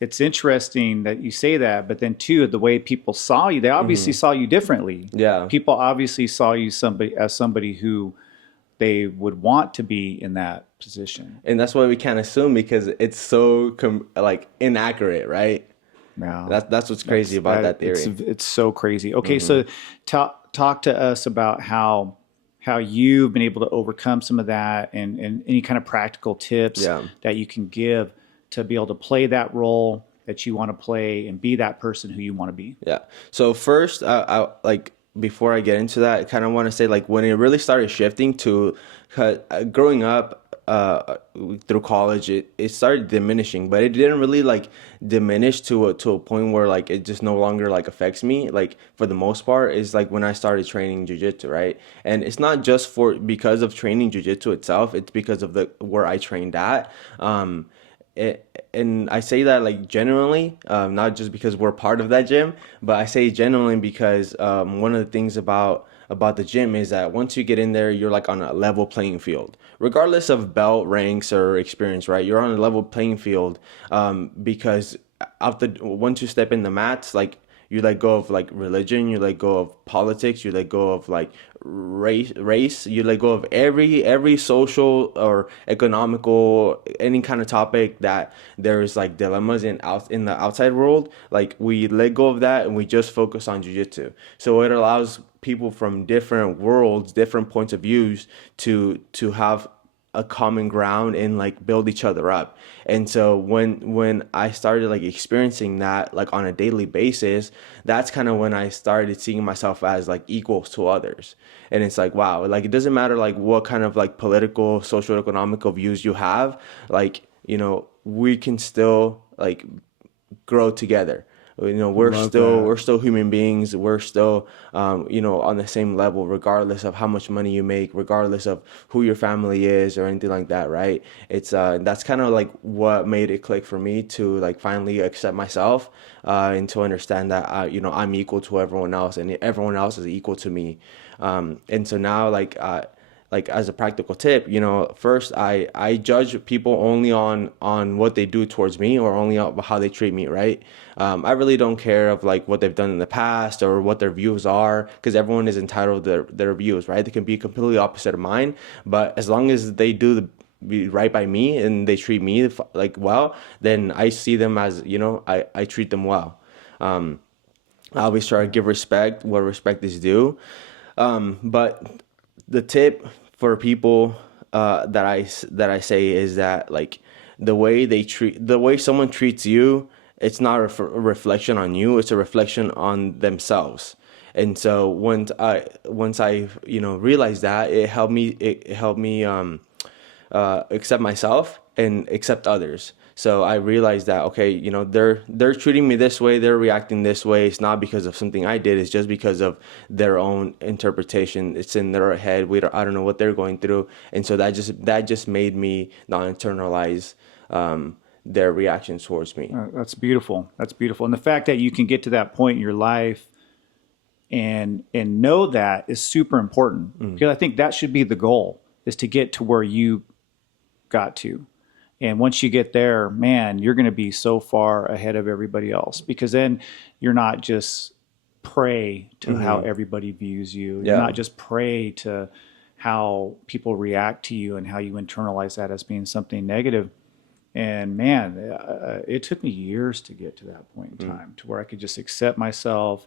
it's interesting that you say that, but then too, the way people saw you, they obviously saw you differently. yeah. People obviously saw you somebody who they would want to be in that position. And that's why we can't assume because it's so like inaccurate, right? Yeah, That's what's crazy about that theory. it's so crazy. Okay, so talk to us about how you've been able to overcome some of that, and any kind of practical tips Yeah. that you can give to be able to play that role that you want to play and be that person who you want to be. Yeah. So first, I like before I get into that, I kind of want to say like when it really started shifting to growing up through college, it started diminishing, but it didn't really like diminish to a point where like it just no longer like affects me. Like for the most part, is like when I started training jujitsu, right? And it's not just for because of training jujitsu itself; it's because of the where I trained at. And I say that like genuinely, not just because we're part of that gym, but I say genuinely because one of the things about the gym is that once you get in there, you're like on a level playing field, regardless of belt ranks or experience, right? You're on a level playing field because after once you step in the mats, like you let go of like religion, you let go of politics, you let go of like race, you let go of every social or economical any kind of topic that there is like dilemmas in the outside world. Like we let go of that and we just focus on jiu-jitsu. So it allows people from different worlds, different points of views to have a common ground and like build each other up. And so when I started like experiencing that like on a daily basis, that's kind of when I started seeing myself as like equals to others. And it's like wow, like it doesn't matter like what kind of like political, social, economical views you have, like you know, we can still like grow together. You know, Love that. we're still human beings. We're still you know, on the same level, regardless of how much money you make, regardless of who your family is or anything like that, right? It's that's kind of like what made it click for me to like finally accept myself and to understand that you know, I'm equal to everyone else and everyone else is equal to me. And so now like as a practical tip, you know, first I judge people only on what they do towards me or only on how they treat me, right? I really don't care of like what they've done in the past or what their views are because everyone is entitled to their views, right? They can be completely opposite of mine, but as long as they do be right by me and they treat me like well, then I see them as, you know, I treat them well. I always try to give respect where respect is due. But the tip for people that I say is that like the way someone treats you, it's not a reflection on you, it's a reflection on themselves. And so once I you know realized that, it helped me accept myself and accept others. So I realized that okay, you know, they're treating me this way, they're reacting this way. It's not because of something I did. It's just because of their own interpretation. It's in their head. I don't know what they're going through, and so that just made me not internalize their reactions towards me. That's beautiful. That's beautiful. And the fact that you can get to that point in your life and know that is super important because I think that should be the goal is to get to where you got to. And once you get there, man, you're going to be so far ahead of everybody else because then you're not just prey to how everybody views you. You're Yeah. not just prey to how people react to you and how you internalize that as being something negative. And man, it took me years to get to that point in time to where I could just accept myself.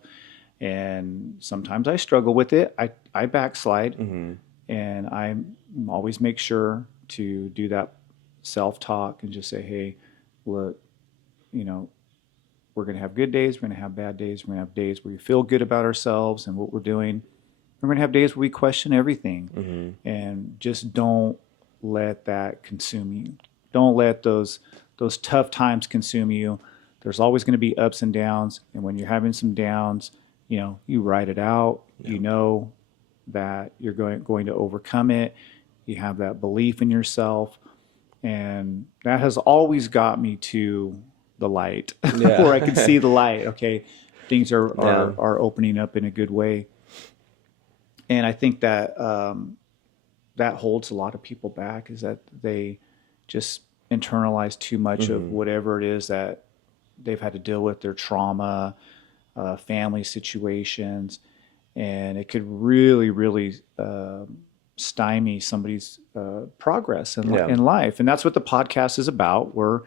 And sometimes I struggle with it. I backslide and I always make sure to do that self-talk and just say, hey, look, you know, we're going to have good days, we're going to have bad days, we're going to have days where we feel good about ourselves and what we're doing, We're going to have days where we question everything, Mm-hmm. and just don't let that consume you. Don't let those tough times consume you. There's always going to be ups and downs, and when you're having some downs, you write it out. Yeah. You know that you're going to overcome it. You have that belief in yourself, and that has always got me to the light, where I can Yeah. see the light. Okay, things are Yeah. are are opening up in a good way, and I think that that holds a lot of people back, is that they just internalize too much of Mm-hmm. whatever it is that they've had to deal with, their trauma, family situations, and it could really, really stymie somebody's progress Yeah. in life. And that's what the podcast is about. We're,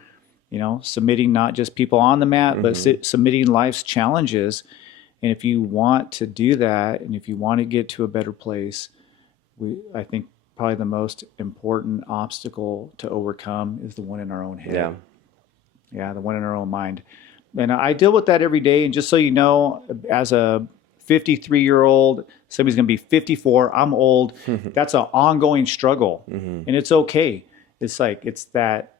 submitting not just people on the mat, but Mm-hmm. submitting life's challenges. And if you want to do that, and if you want to get to a better place, I think probably the most important obstacle to overcome is the one in our own Yeah. head. Yeah, the one in our own mind. And I deal with that every day. And just so you know, as a 53-year-old, somebody's going to be 54. I'm old. That's an ongoing struggle, Mm-hmm. and it's okay. It's like it's that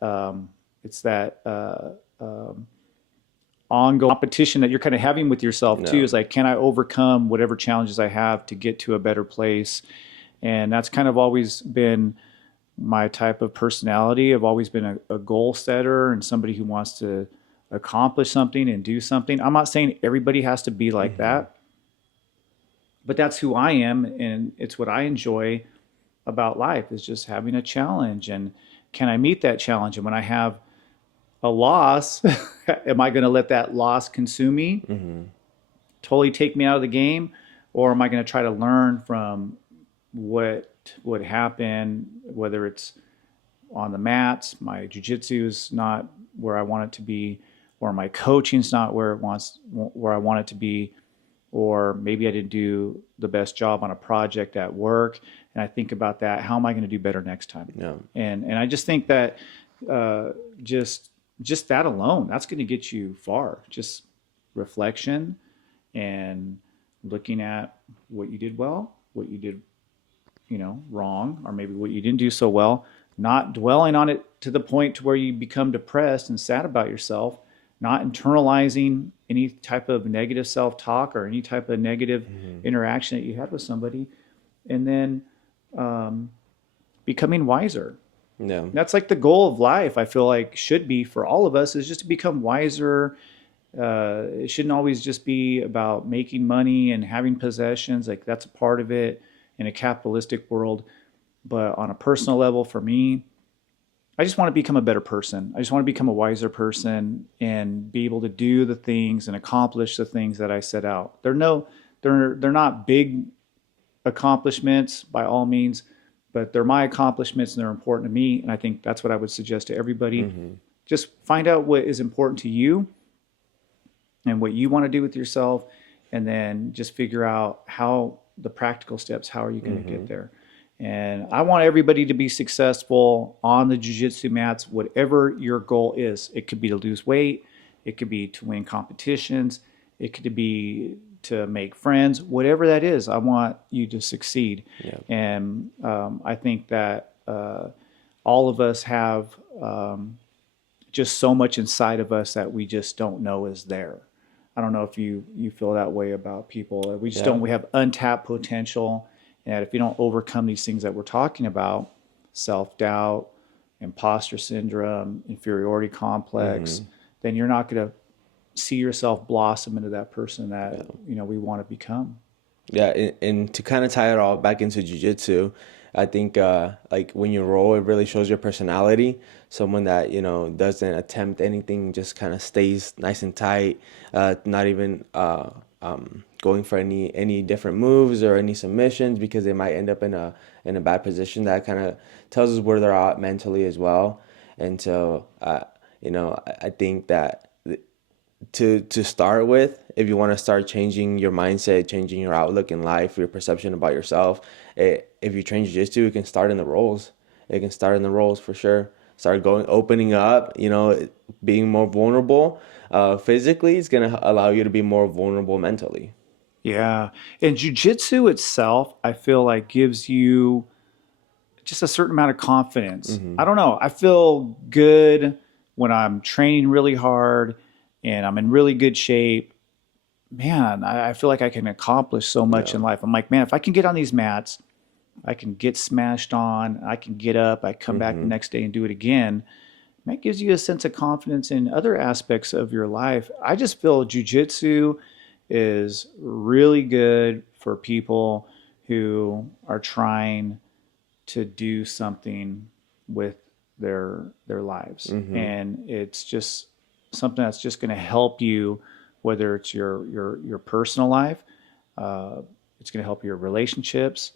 ongoing competition that you're kind of having with yourself too. No. Is like, can I overcome whatever challenges I have to get to a better place? And that's kind of always been my type of personality. I've always been a goal setter and somebody who wants to accomplish something and do something. I'm not saying everybody has to be like Mm-hmm. that, but that's who I am, and it's what I enjoy about life, is just having a challenge, and can I meet that challenge? And when I have a loss, am I going to let that loss consume me, Mm-hmm. totally take me out of the game, or am I going to try to learn from what would happen, whether it's on the mats, my jujitsu is not where I want it to be, or my coaching's not where I want it to be, or maybe I didn't do the best job on a project at work, and I think about that. How am I going to do better next time? Yeah. And I just think that uh, just just that alone, that's going to get you far. Just reflection and looking at what you did well, what you did wrong, or maybe what you didn't do so well, not dwelling on it to the point to where you become depressed and sad about yourself, not internalizing any type of negative self-talk or any type of negative Mm-hmm. interaction that you had with somebody, and then um, becoming wiser. Yeah. That's like the goal of life. I feel like should be for all of us, is just to become wiser. It shouldn't always just be about making money and having possessions. Like, that's a part of it in a capitalistic world. But on a personal level, for me, I just want to become a better person. I just want to become a wiser person and be able to do the things and accomplish the things that I set out. They're not big accomplishments by all means, but they're my accomplishments and they're important to me. And I think that's what I would suggest to everybody. Mm-hmm. Just find out what is important to you and what you want to do with yourself, and then just figure out how the practical steps, how are you going to Mm-hmm. get there. And I want everybody to be successful on the jiu-jitsu mats, whatever your goal is. It could be to lose weight, it could be to win competitions, it could be to make friends, whatever that is. I want you to succeed. Yeah. And I think that all of us have just so much inside of us that we just don't know is there. I don't know if you feel that way about people. We just Yeah. don't. We have untapped potential, and if you don't overcome these things that we're talking about, self doubt, imposter syndrome, inferiority complex, Mm-hmm. then you're not going to see yourself blossom into that person Yeah. that we want to become. Yeah, and to kind of tie it all back into jujitsu, I think like when you roll, it really shows your personality. Someone that doesn't attempt anything, just kind of stays nice and tight, not even going for any different moves or any submissions because they might end up in a bad position. That kind of tells us where they're at mentally as well. And so I think that to start with, if you want to start changing your mindset, changing your outlook in life, your perception about yourself, if you train jiu-jitsu, it can start in the rolls. It can start in the rolls for sure. Start going, opening up, being more vulnerable. Physically, it's gonna allow you to be more vulnerable mentally. Yeah. And jujitsu itself, I feel like gives you just a certain amount of confidence. I don't know. I feel good when I'm training really hard and I'm in really good shape. Man, I feel like I can accomplish so much Yeah. in life. I'm like, man, if I can get on these mats, I can get smashed on, I can get up, I come back the Mm-hmm. next day and do it again. That gives you a sense of confidence in other aspects of your life. I just feel jujitsu is really good for people who are trying to do something with their lives, Mm-hmm. and it's just something that's just going to help you, whether it's your personal life, uh, it's going to help your relationships,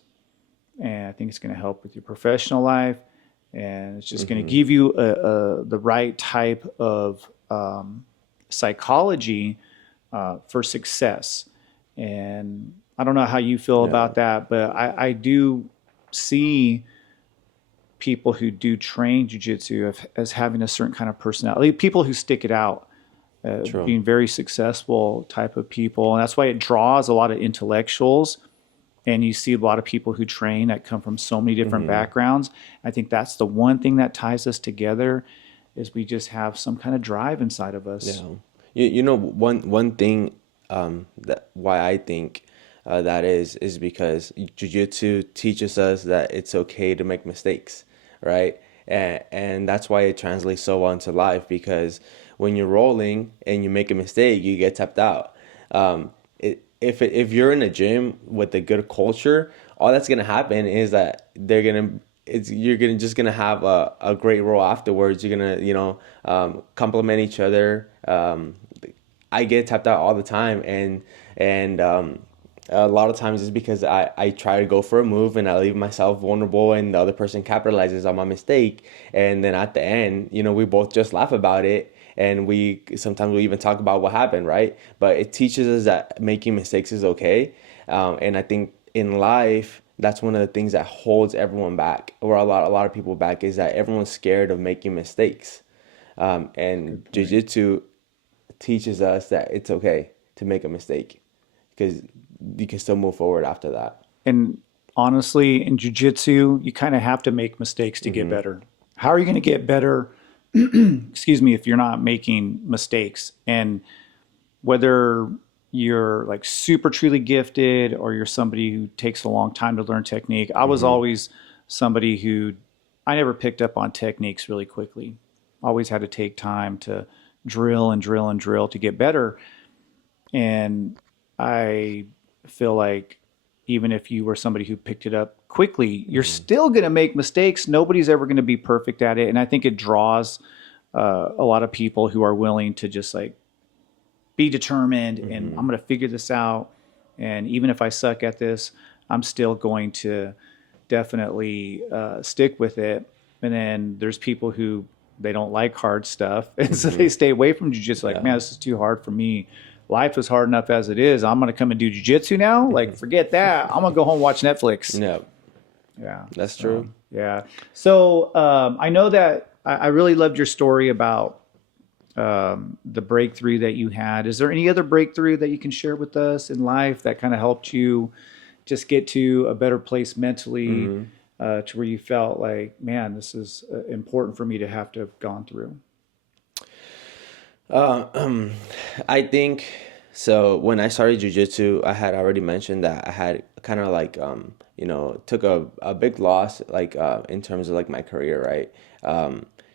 and I think it's going to help with your professional life, and it's just going to Mm-hmm. give you the right type of psychology for success. And I don't know how you feel Yeah. about that, but I do see people who do train jujitsu as having a certain kind of personality, people who stick it out, True. being very successful type of people. And that's why it draws a lot of intellectuals. And you see a lot of people who train that come from so many different Mm-hmm. backgrounds. I think that's the one thing that ties us together is we just have some kind of drive inside of us. Yeah. You know, one thing that why I think that is because jiu-jitsu teaches us that it's okay to make mistakes, right? And that's why it translates so well into life, because when you're rolling and you make a mistake, you get tapped out. If you're in a gym with a good culture, all that's gonna happen is that you're gonna just gonna have a great roll afterwards. You're gonna compliment each other. I get tapped out all the time, and a lot of times it's because I try to go for a move and I leave myself vulnerable, and the other person capitalizes on my mistake, and then at the end, we both just laugh about it, and we sometimes we even talk about what happened, right? But it teaches us that making mistakes is okay, and I think in life that's one of the things that holds everyone back, or a lot of people back, is that everyone's scared of making mistakes, and Good point. jujitsu teaches us that it's okay to make a mistake, because you can still move forward after that. And honestly, in jujitsu, you kind of have to make mistakes to get Mm-hmm. better. How are you going to get better? Excuse me, if you're not making mistakes, and whether you're like super truly gifted or you're somebody who takes a long time to learn technique. I was Mm-hmm. always somebody who I never picked up on techniques really quickly. Always had to take time to drill and drill and drill to get better. And I feel like even if you were somebody who picked it up quickly, you're Mm-hmm. still going to make mistakes. Nobody's ever going to be perfect at it. And I think it draws a lot of people who are willing to just like be determined and Mm-hmm. I'm going to figure this out. And even if I suck at this, I'm still going to definitely stick with it. And then there's people who they don't like hard stuff. And so Mm-hmm. they stay away from jujitsu like, man, Yeah. this is too hard for me. Life is hard enough as it is. I'm going to come and do jujitsu now. Like, forget that. I'm going to go home and watch Netflix. Yeah, Yeah. that's So, true. yeah. So I know that I really loved your story about the breakthrough that you had. Is there any other breakthrough that you can share with us in life that kind of helped you just get to a better place mentally, Mm-hmm. to where you felt like, man, this is important for me to have to have gone through? I think so. When I started jujitsu, I had already mentioned that I had kind of like took a big loss, like in terms of like my career, right?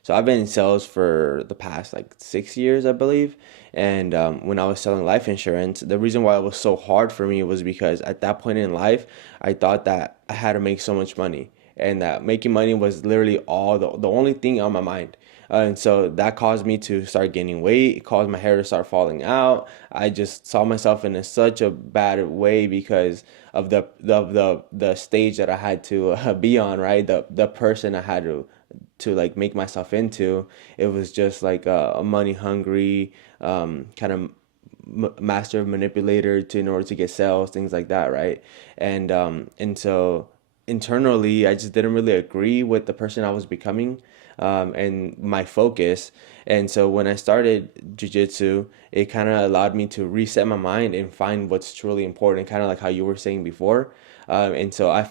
So I've been in sales for the past like 6 years, I believe. And when I was selling life insurance, the reason why it was so hard for me was because at that point in life, I thought that I had to make so much money, and that making money was literally all the only thing on my mind. And so that caused me to start gaining weight. It caused my hair to start falling out. I just saw myself in such a bad way because of the stage that I had to be on, right? The person I had to like make myself into. It was just like a money hungry kind of master manipulator, to in order to get sales, things like that, right? And so internally, I just didn't really agree with the person I was becoming, and my focus. And so when I started jujitsu, it kind of allowed me to reset my mind and find what's truly important, kind of like how you were saying before. And so I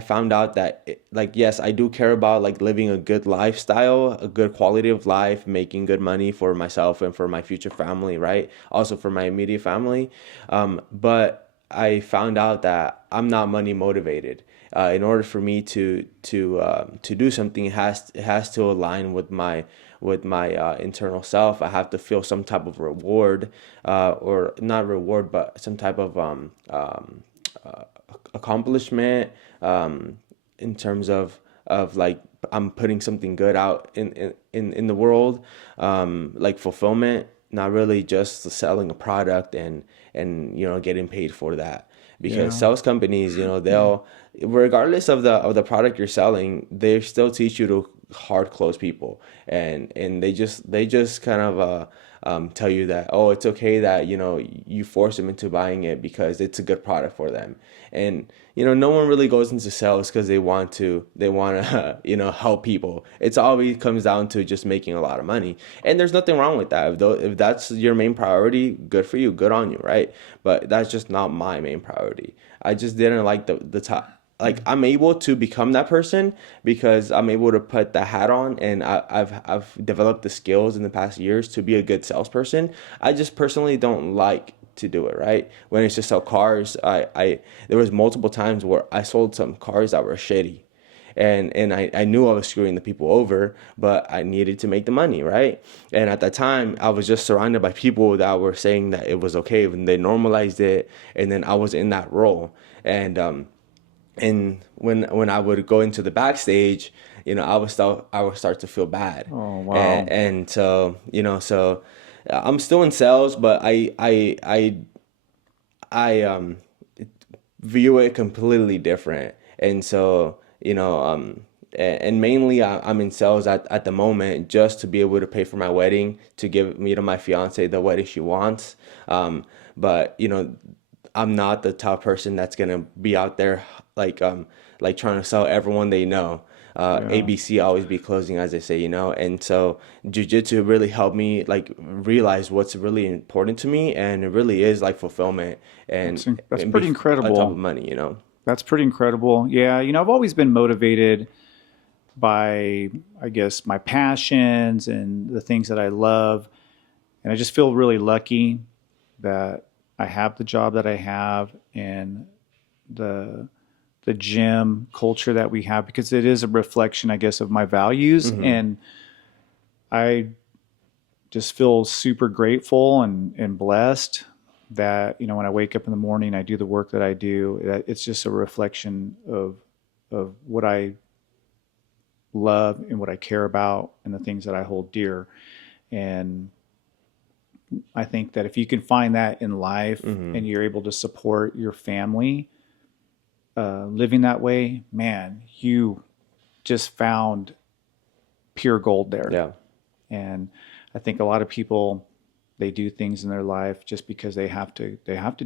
found out that like, yes, I do care about like living a good lifestyle, a good quality of life, making good money for myself and for my future family, right? Also for my immediate family. But I found out that I'm not money motivated. In order for me to do something, it has to align with my internal self. I have to feel some type of reward, or not reward, but some type of accomplishment, in terms of like I'm putting something good out in the world, like fulfillment, not really just selling a product and getting paid for that. Because Yeah. sales companies, they'll, regardless of the product you're selling, they still teach you to hard close people, and they just kind of tell you that, oh, it's okay that you force them into buying it because it's a good product for them. And no one really goes into sales because they want to help people. It's always comes down to just making a lot of money, and there's nothing wrong with that. If that's your main priority, good for you, good on you, right? But that's just not my main priority. I just didn't like the top. Like, I'm able to become that person because I'm able to put the hat on, and I've developed the skills in the past years to be a good salesperson. I just personally don't like to do it, right? When it's just sell cars, I there was multiple times where I sold some cars that were shitty, and I knew I was screwing the people over, but I needed to make the money, right? And at that time, I was just surrounded by people that were saying that it was okay when they normalized it, and then I was in that role. And when I would go into the backstage, I would start to feel bad. Oh, and wow. and so I'm still in sales, but I view it completely different. And so, and mainly I'm in sales at the moment just to be able to pay for my wedding, to give me to my fiance the wedding she wants. But I'm not the top person that's gonna be out there like trying to sell everyone they know. Yeah. ABC always be closing, as they say. And so jujitsu really helped me like realize what's really important to me, and it really is like fulfillment That's and pretty on top of incredible. money. That's pretty incredible. Yeah, I've always been motivated by, I guess, my passions and the things that I love. And I just feel really lucky that I have the job that I have, and the the gym culture that we have, because it is a reflection, I guess, of my values. Hmm. And I just feel super grateful and blessed that, when I wake up in the morning, I do the work that I do, that it's just a reflection of what I love and what I care about and the things that I hold dear. And I think that if you can find that in life Hmm. and you're able to support your family living that way, man, you just found pure gold there. Yeah. And I think a lot of people, they do things in their life just because they have to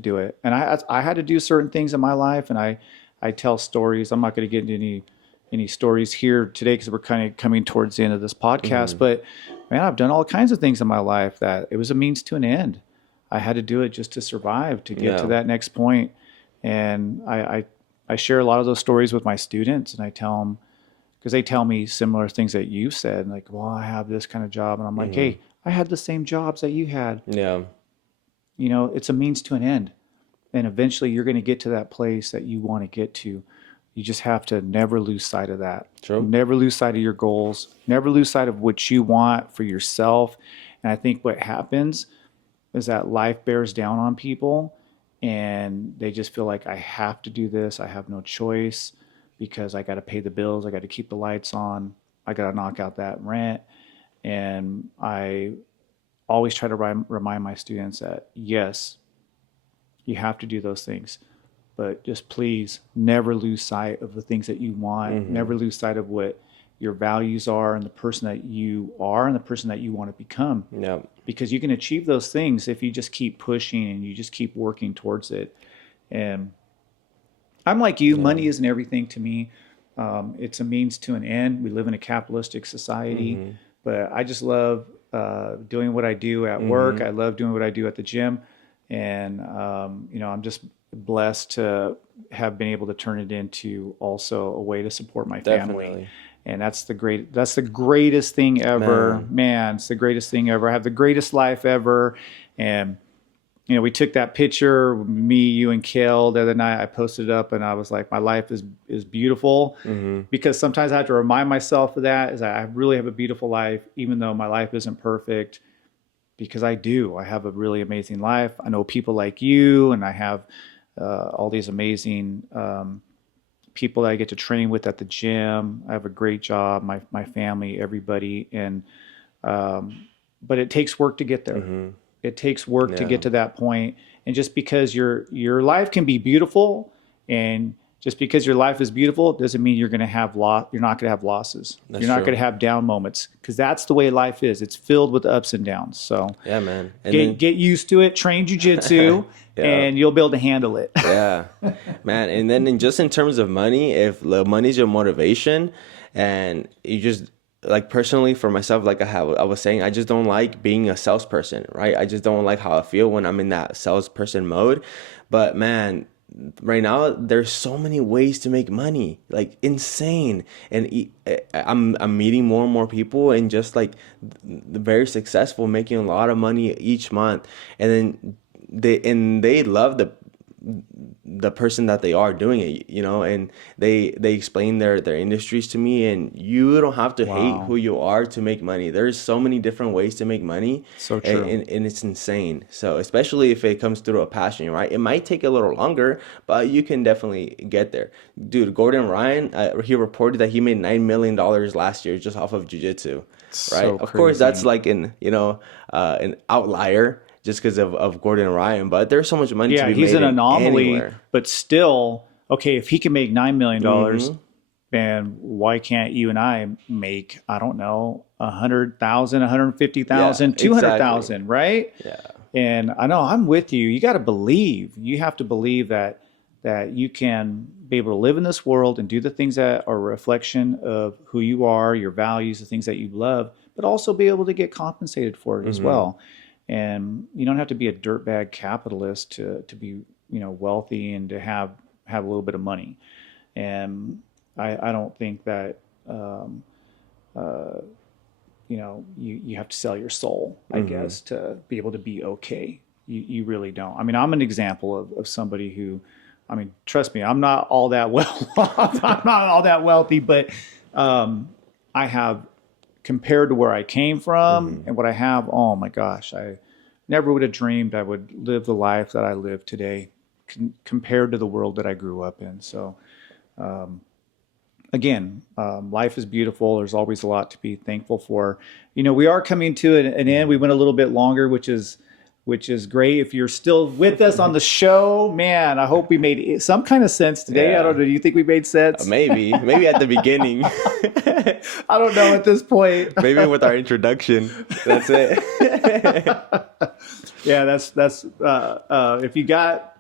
do it. And I had to do certain things in my life, and I tell stories. I'm not going to get into any stories here today because we're kind of coming towards the end of this podcast. Hmm. But man, I've done all kinds of things in my life that it was a means to an end. I had to do it just to survive, to get to Yeah. that next point. And I share a lot of those stories with my students, and I tell them, because they tell me similar things that you've said, like, well, I have this kind of job. And I'm like, Hmm. hey, I had the same jobs that you had. Yeah. It's a means to an end. And eventually you're going to get to that place that you want to get to. You just have to never lose sight of that. True. Never lose sight of your goals. Never lose sight of what you want for yourself. And I think what happens is that life bears down on people, and they just feel like, I have to do this. I have no choice because I got to pay the bills. I got to keep the lights on. I got to knock out that rent. And I always try to remind my students that, yes, you have to do those things, but just please never lose sight of the things that you want. Hmm. Never lose sight of what your values are, and the person that you are, and the person that you want to become, Yeah. because you can achieve those things if you just keep pushing and you just keep working towards it. And I'm like you. Yeah. Money isn't everything to me. It's a means to an end. We live in a capitalistic society, Mm-hmm. but I just love doing what I do at work. Mm-hmm. I love doing what I do at the gym, and I'm just blessed to have been able to turn it into also a way to support my family. Definitely. And that's the greatest thing ever, Man. man. It's the greatest thing ever. I have the greatest life ever, and we took that picture, me, you, and Kale the other night. I posted it up, and I was like, my life is beautiful, Mm-hmm. because sometimes I have to remind myself of that. Is I really have a beautiful life, even though my life isn't perfect, because I do. I have a really amazing life. I know people like you, and I have all these amazing people that I get to train with at the gym. I have a great job. My family, everybody, and but it takes work to get there. Mm-hmm. It takes work to Yeah. get to that point. And just because your life can be beautiful, and just because your life is beautiful doesn't mean you're going to have you're not going to have losses. That's You're not true. going to have down moments, because that's the way life is. It's filled with ups and downs. So Yeah, man. And get used to it. Train jujitsu, yeah. and you'll be able to handle it. Yeah, man. And then just in terms of money, if the money's your motivation, and you just like personally for myself, like I was saying, I just don't like being a salesperson, right? I just don't like how I feel when I'm in that salesperson mode. But man, right now there's so many ways to make money, like insane. And I'm meeting more and more people, and just like very successful, making a lot of money each month, and then they love the person that they are doing it, and they explain their industries to me, and you don't have to hate Wow. who you are to make money. There's so many different ways to make money, So and, true. and it's insane. So especially if it comes through a passion, right? It might take a little longer, but you can definitely get there. Dude, Gordon Ryan, he reported that he made $9 million last year just off of jiu-jitsu, right? So Of course, that's crazy. like an outlier just because of Gordon Ryan, but there's so much money to Yeah, be he's made an in anomaly, anywhere. but still, okay, if he can make $9 million, Mm-hmm. then why can't you and I make, I don't know, 100,000, a hundred fifty Yeah, thousand, two hundred exactly. thousand, right? Yeah. And I know I'm with you. You got to believe. You have to believe that you can be able to live in this world and do the things that are a reflection of who you are, your values, the things that you love, but also be able to get compensated for it as Mm-hmm. well. And you don't have to be a dirtbag capitalist to be, wealthy and to have a little bit of money. And I don't think that um, you have to sell your soul, I Mm-hmm. guess, to be able to be okay. You really don't. I mean, I'm an example of somebody who, I mean, trust me, I'm not all that well off. I'm not all that wealthy, but I have, compared to where I came from Mm-hmm. and what I have, oh my gosh, I never would have dreamed I would live the life that I live today, compared to the world that I grew up in. So again, life is beautiful. There's always a lot to be thankful for. We are coming to an end. We went a little bit longer, which is great. If you're still with us on the show, man, I hope we made some kind of sense today. I Yeah. don't know. Do you think we made sense? Maybe at the beginning. I don't know at this point. Maybe with our introduction. That's it. Yeah, that's if you got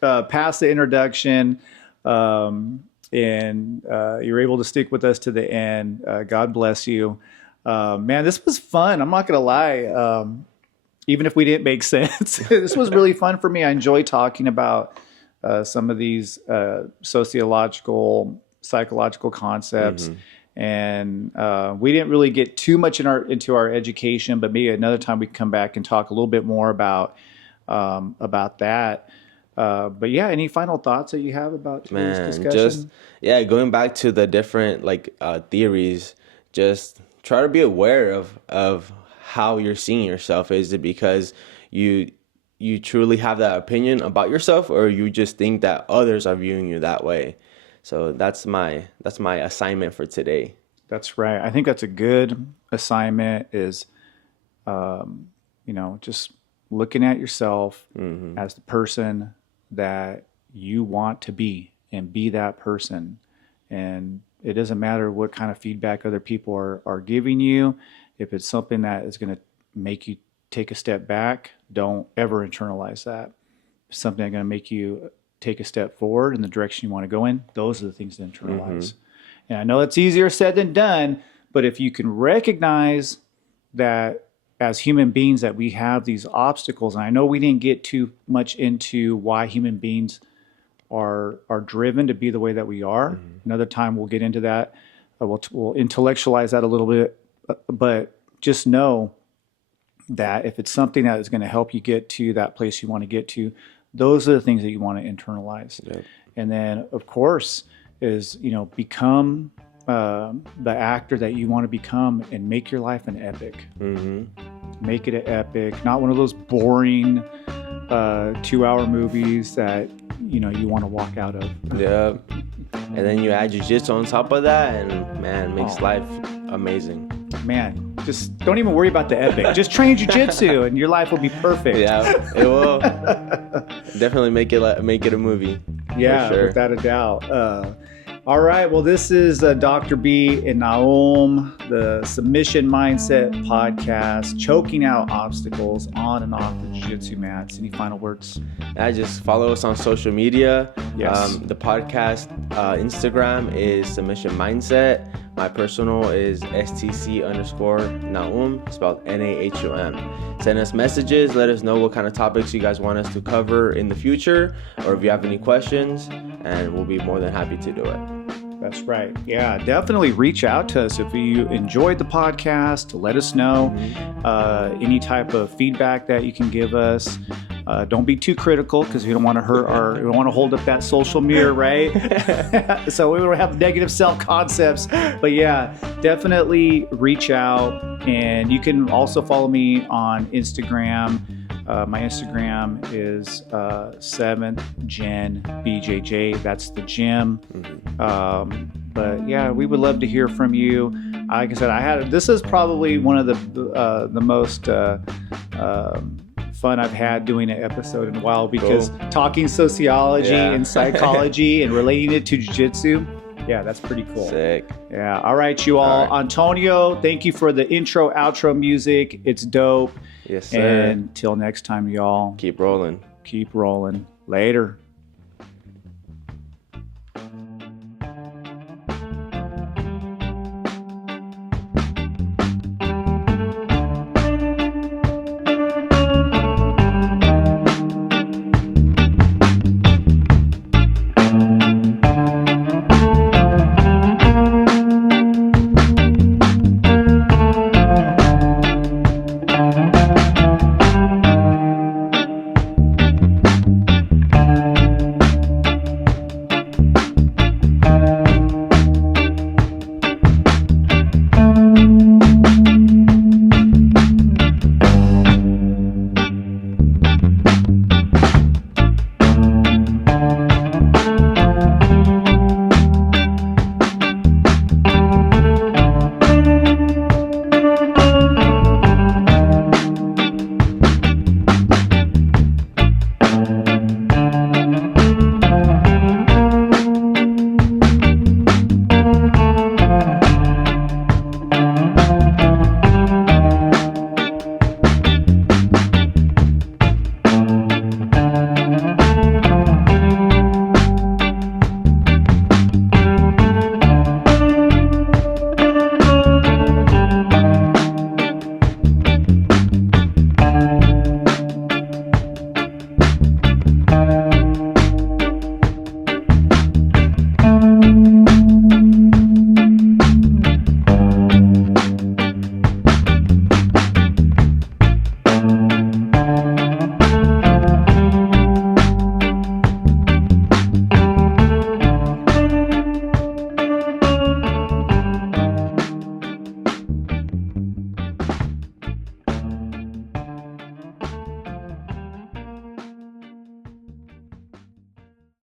past the introduction, and you're able to stick with us to the end. God bless you. Man, this was fun. I'm not going to lie. Even if we didn't make sense, this was really fun for me. I enjoy talking about some of these sociological, psychological concepts. Mm-hmm. And we didn't really get too much into our education, but maybe another time we can come back and talk a little bit more about that. But yeah, any final thoughts that you have about today's Man, just discussion? yeah, going back to the different like theories, just try to be aware of how you're seeing yourself. Is it because you you truly have that opinion about yourself, or you just think that others are viewing you that way? So that's my assignment for today. That's right. I think that's a good assignment. Is just looking at yourself Mm-hmm. as the person that you want to be, and be that person. And it doesn't matter what kind of feedback other people are giving you. If it's something that is going to make you take a step back, don't ever internalize that. If it's something that's going to make you take a step forward in the direction you want to go in, those are the things to internalize. And I know it's easier said than done, but if you can recognize that as human beings that we have these obstacles, and I know we didn't get too much into why human beings are driven to be the way that we are. Another time we'll get into that. We'll intellectualize that a little bit, but just know that if it's something that is going to help you get to that place you want to get to, those are the things that you want to internalize. Yep. And then, of course, is, become the actor that you want to become and make your life an epic. Make it an epic, not one of those boring 2-hour movies that, you want to walk out of. Yeah. And then you add jiu-jitsu on top of that, and man, makes life amazing. Man, just don't even worry about the epic. Just train jiu-jitsu and your life will be perfect. Yeah, it will. Definitely make it a movie. Yeah, for sure. Without a doubt. All right, well, this is Dr. B and Nahum, the Submission Mindset Podcast, choking out obstacles on and off the jiu-jitsu mats. Any final words? Just follow us on social media. Yes. The podcast Instagram is Submission Mindset. My personal is STC_Nahum, spelled Nahum. Send us messages. Let us know what kind of topics you guys want us to cover in the future, or if you have any questions, and we'll be more than happy to do it. That's right. Yeah, definitely reach out to us if you enjoyed the podcast. Let us know any type of feedback that you can give us. Don't be too critical, because we don't want to we don't want to hold up that social mirror, right? So we don't have negative self-concepts. But yeah, definitely reach out. And you can also follow me on Instagram. My Instagram is 7th Gen BJJ. That's the gym. But yeah, we would love to hear from you. Like I said, this is probably one of the most fun I've had doing an episode in a while, because talking sociology and psychology and relating it to jiu-jitsu. Yeah, that's pretty cool. Sick. Yeah. All right, you all. Antonio, thank you for the intro, outro music. It's dope. Yes, sir. And until next time, y'all. Keep rolling. Keep rolling. Later.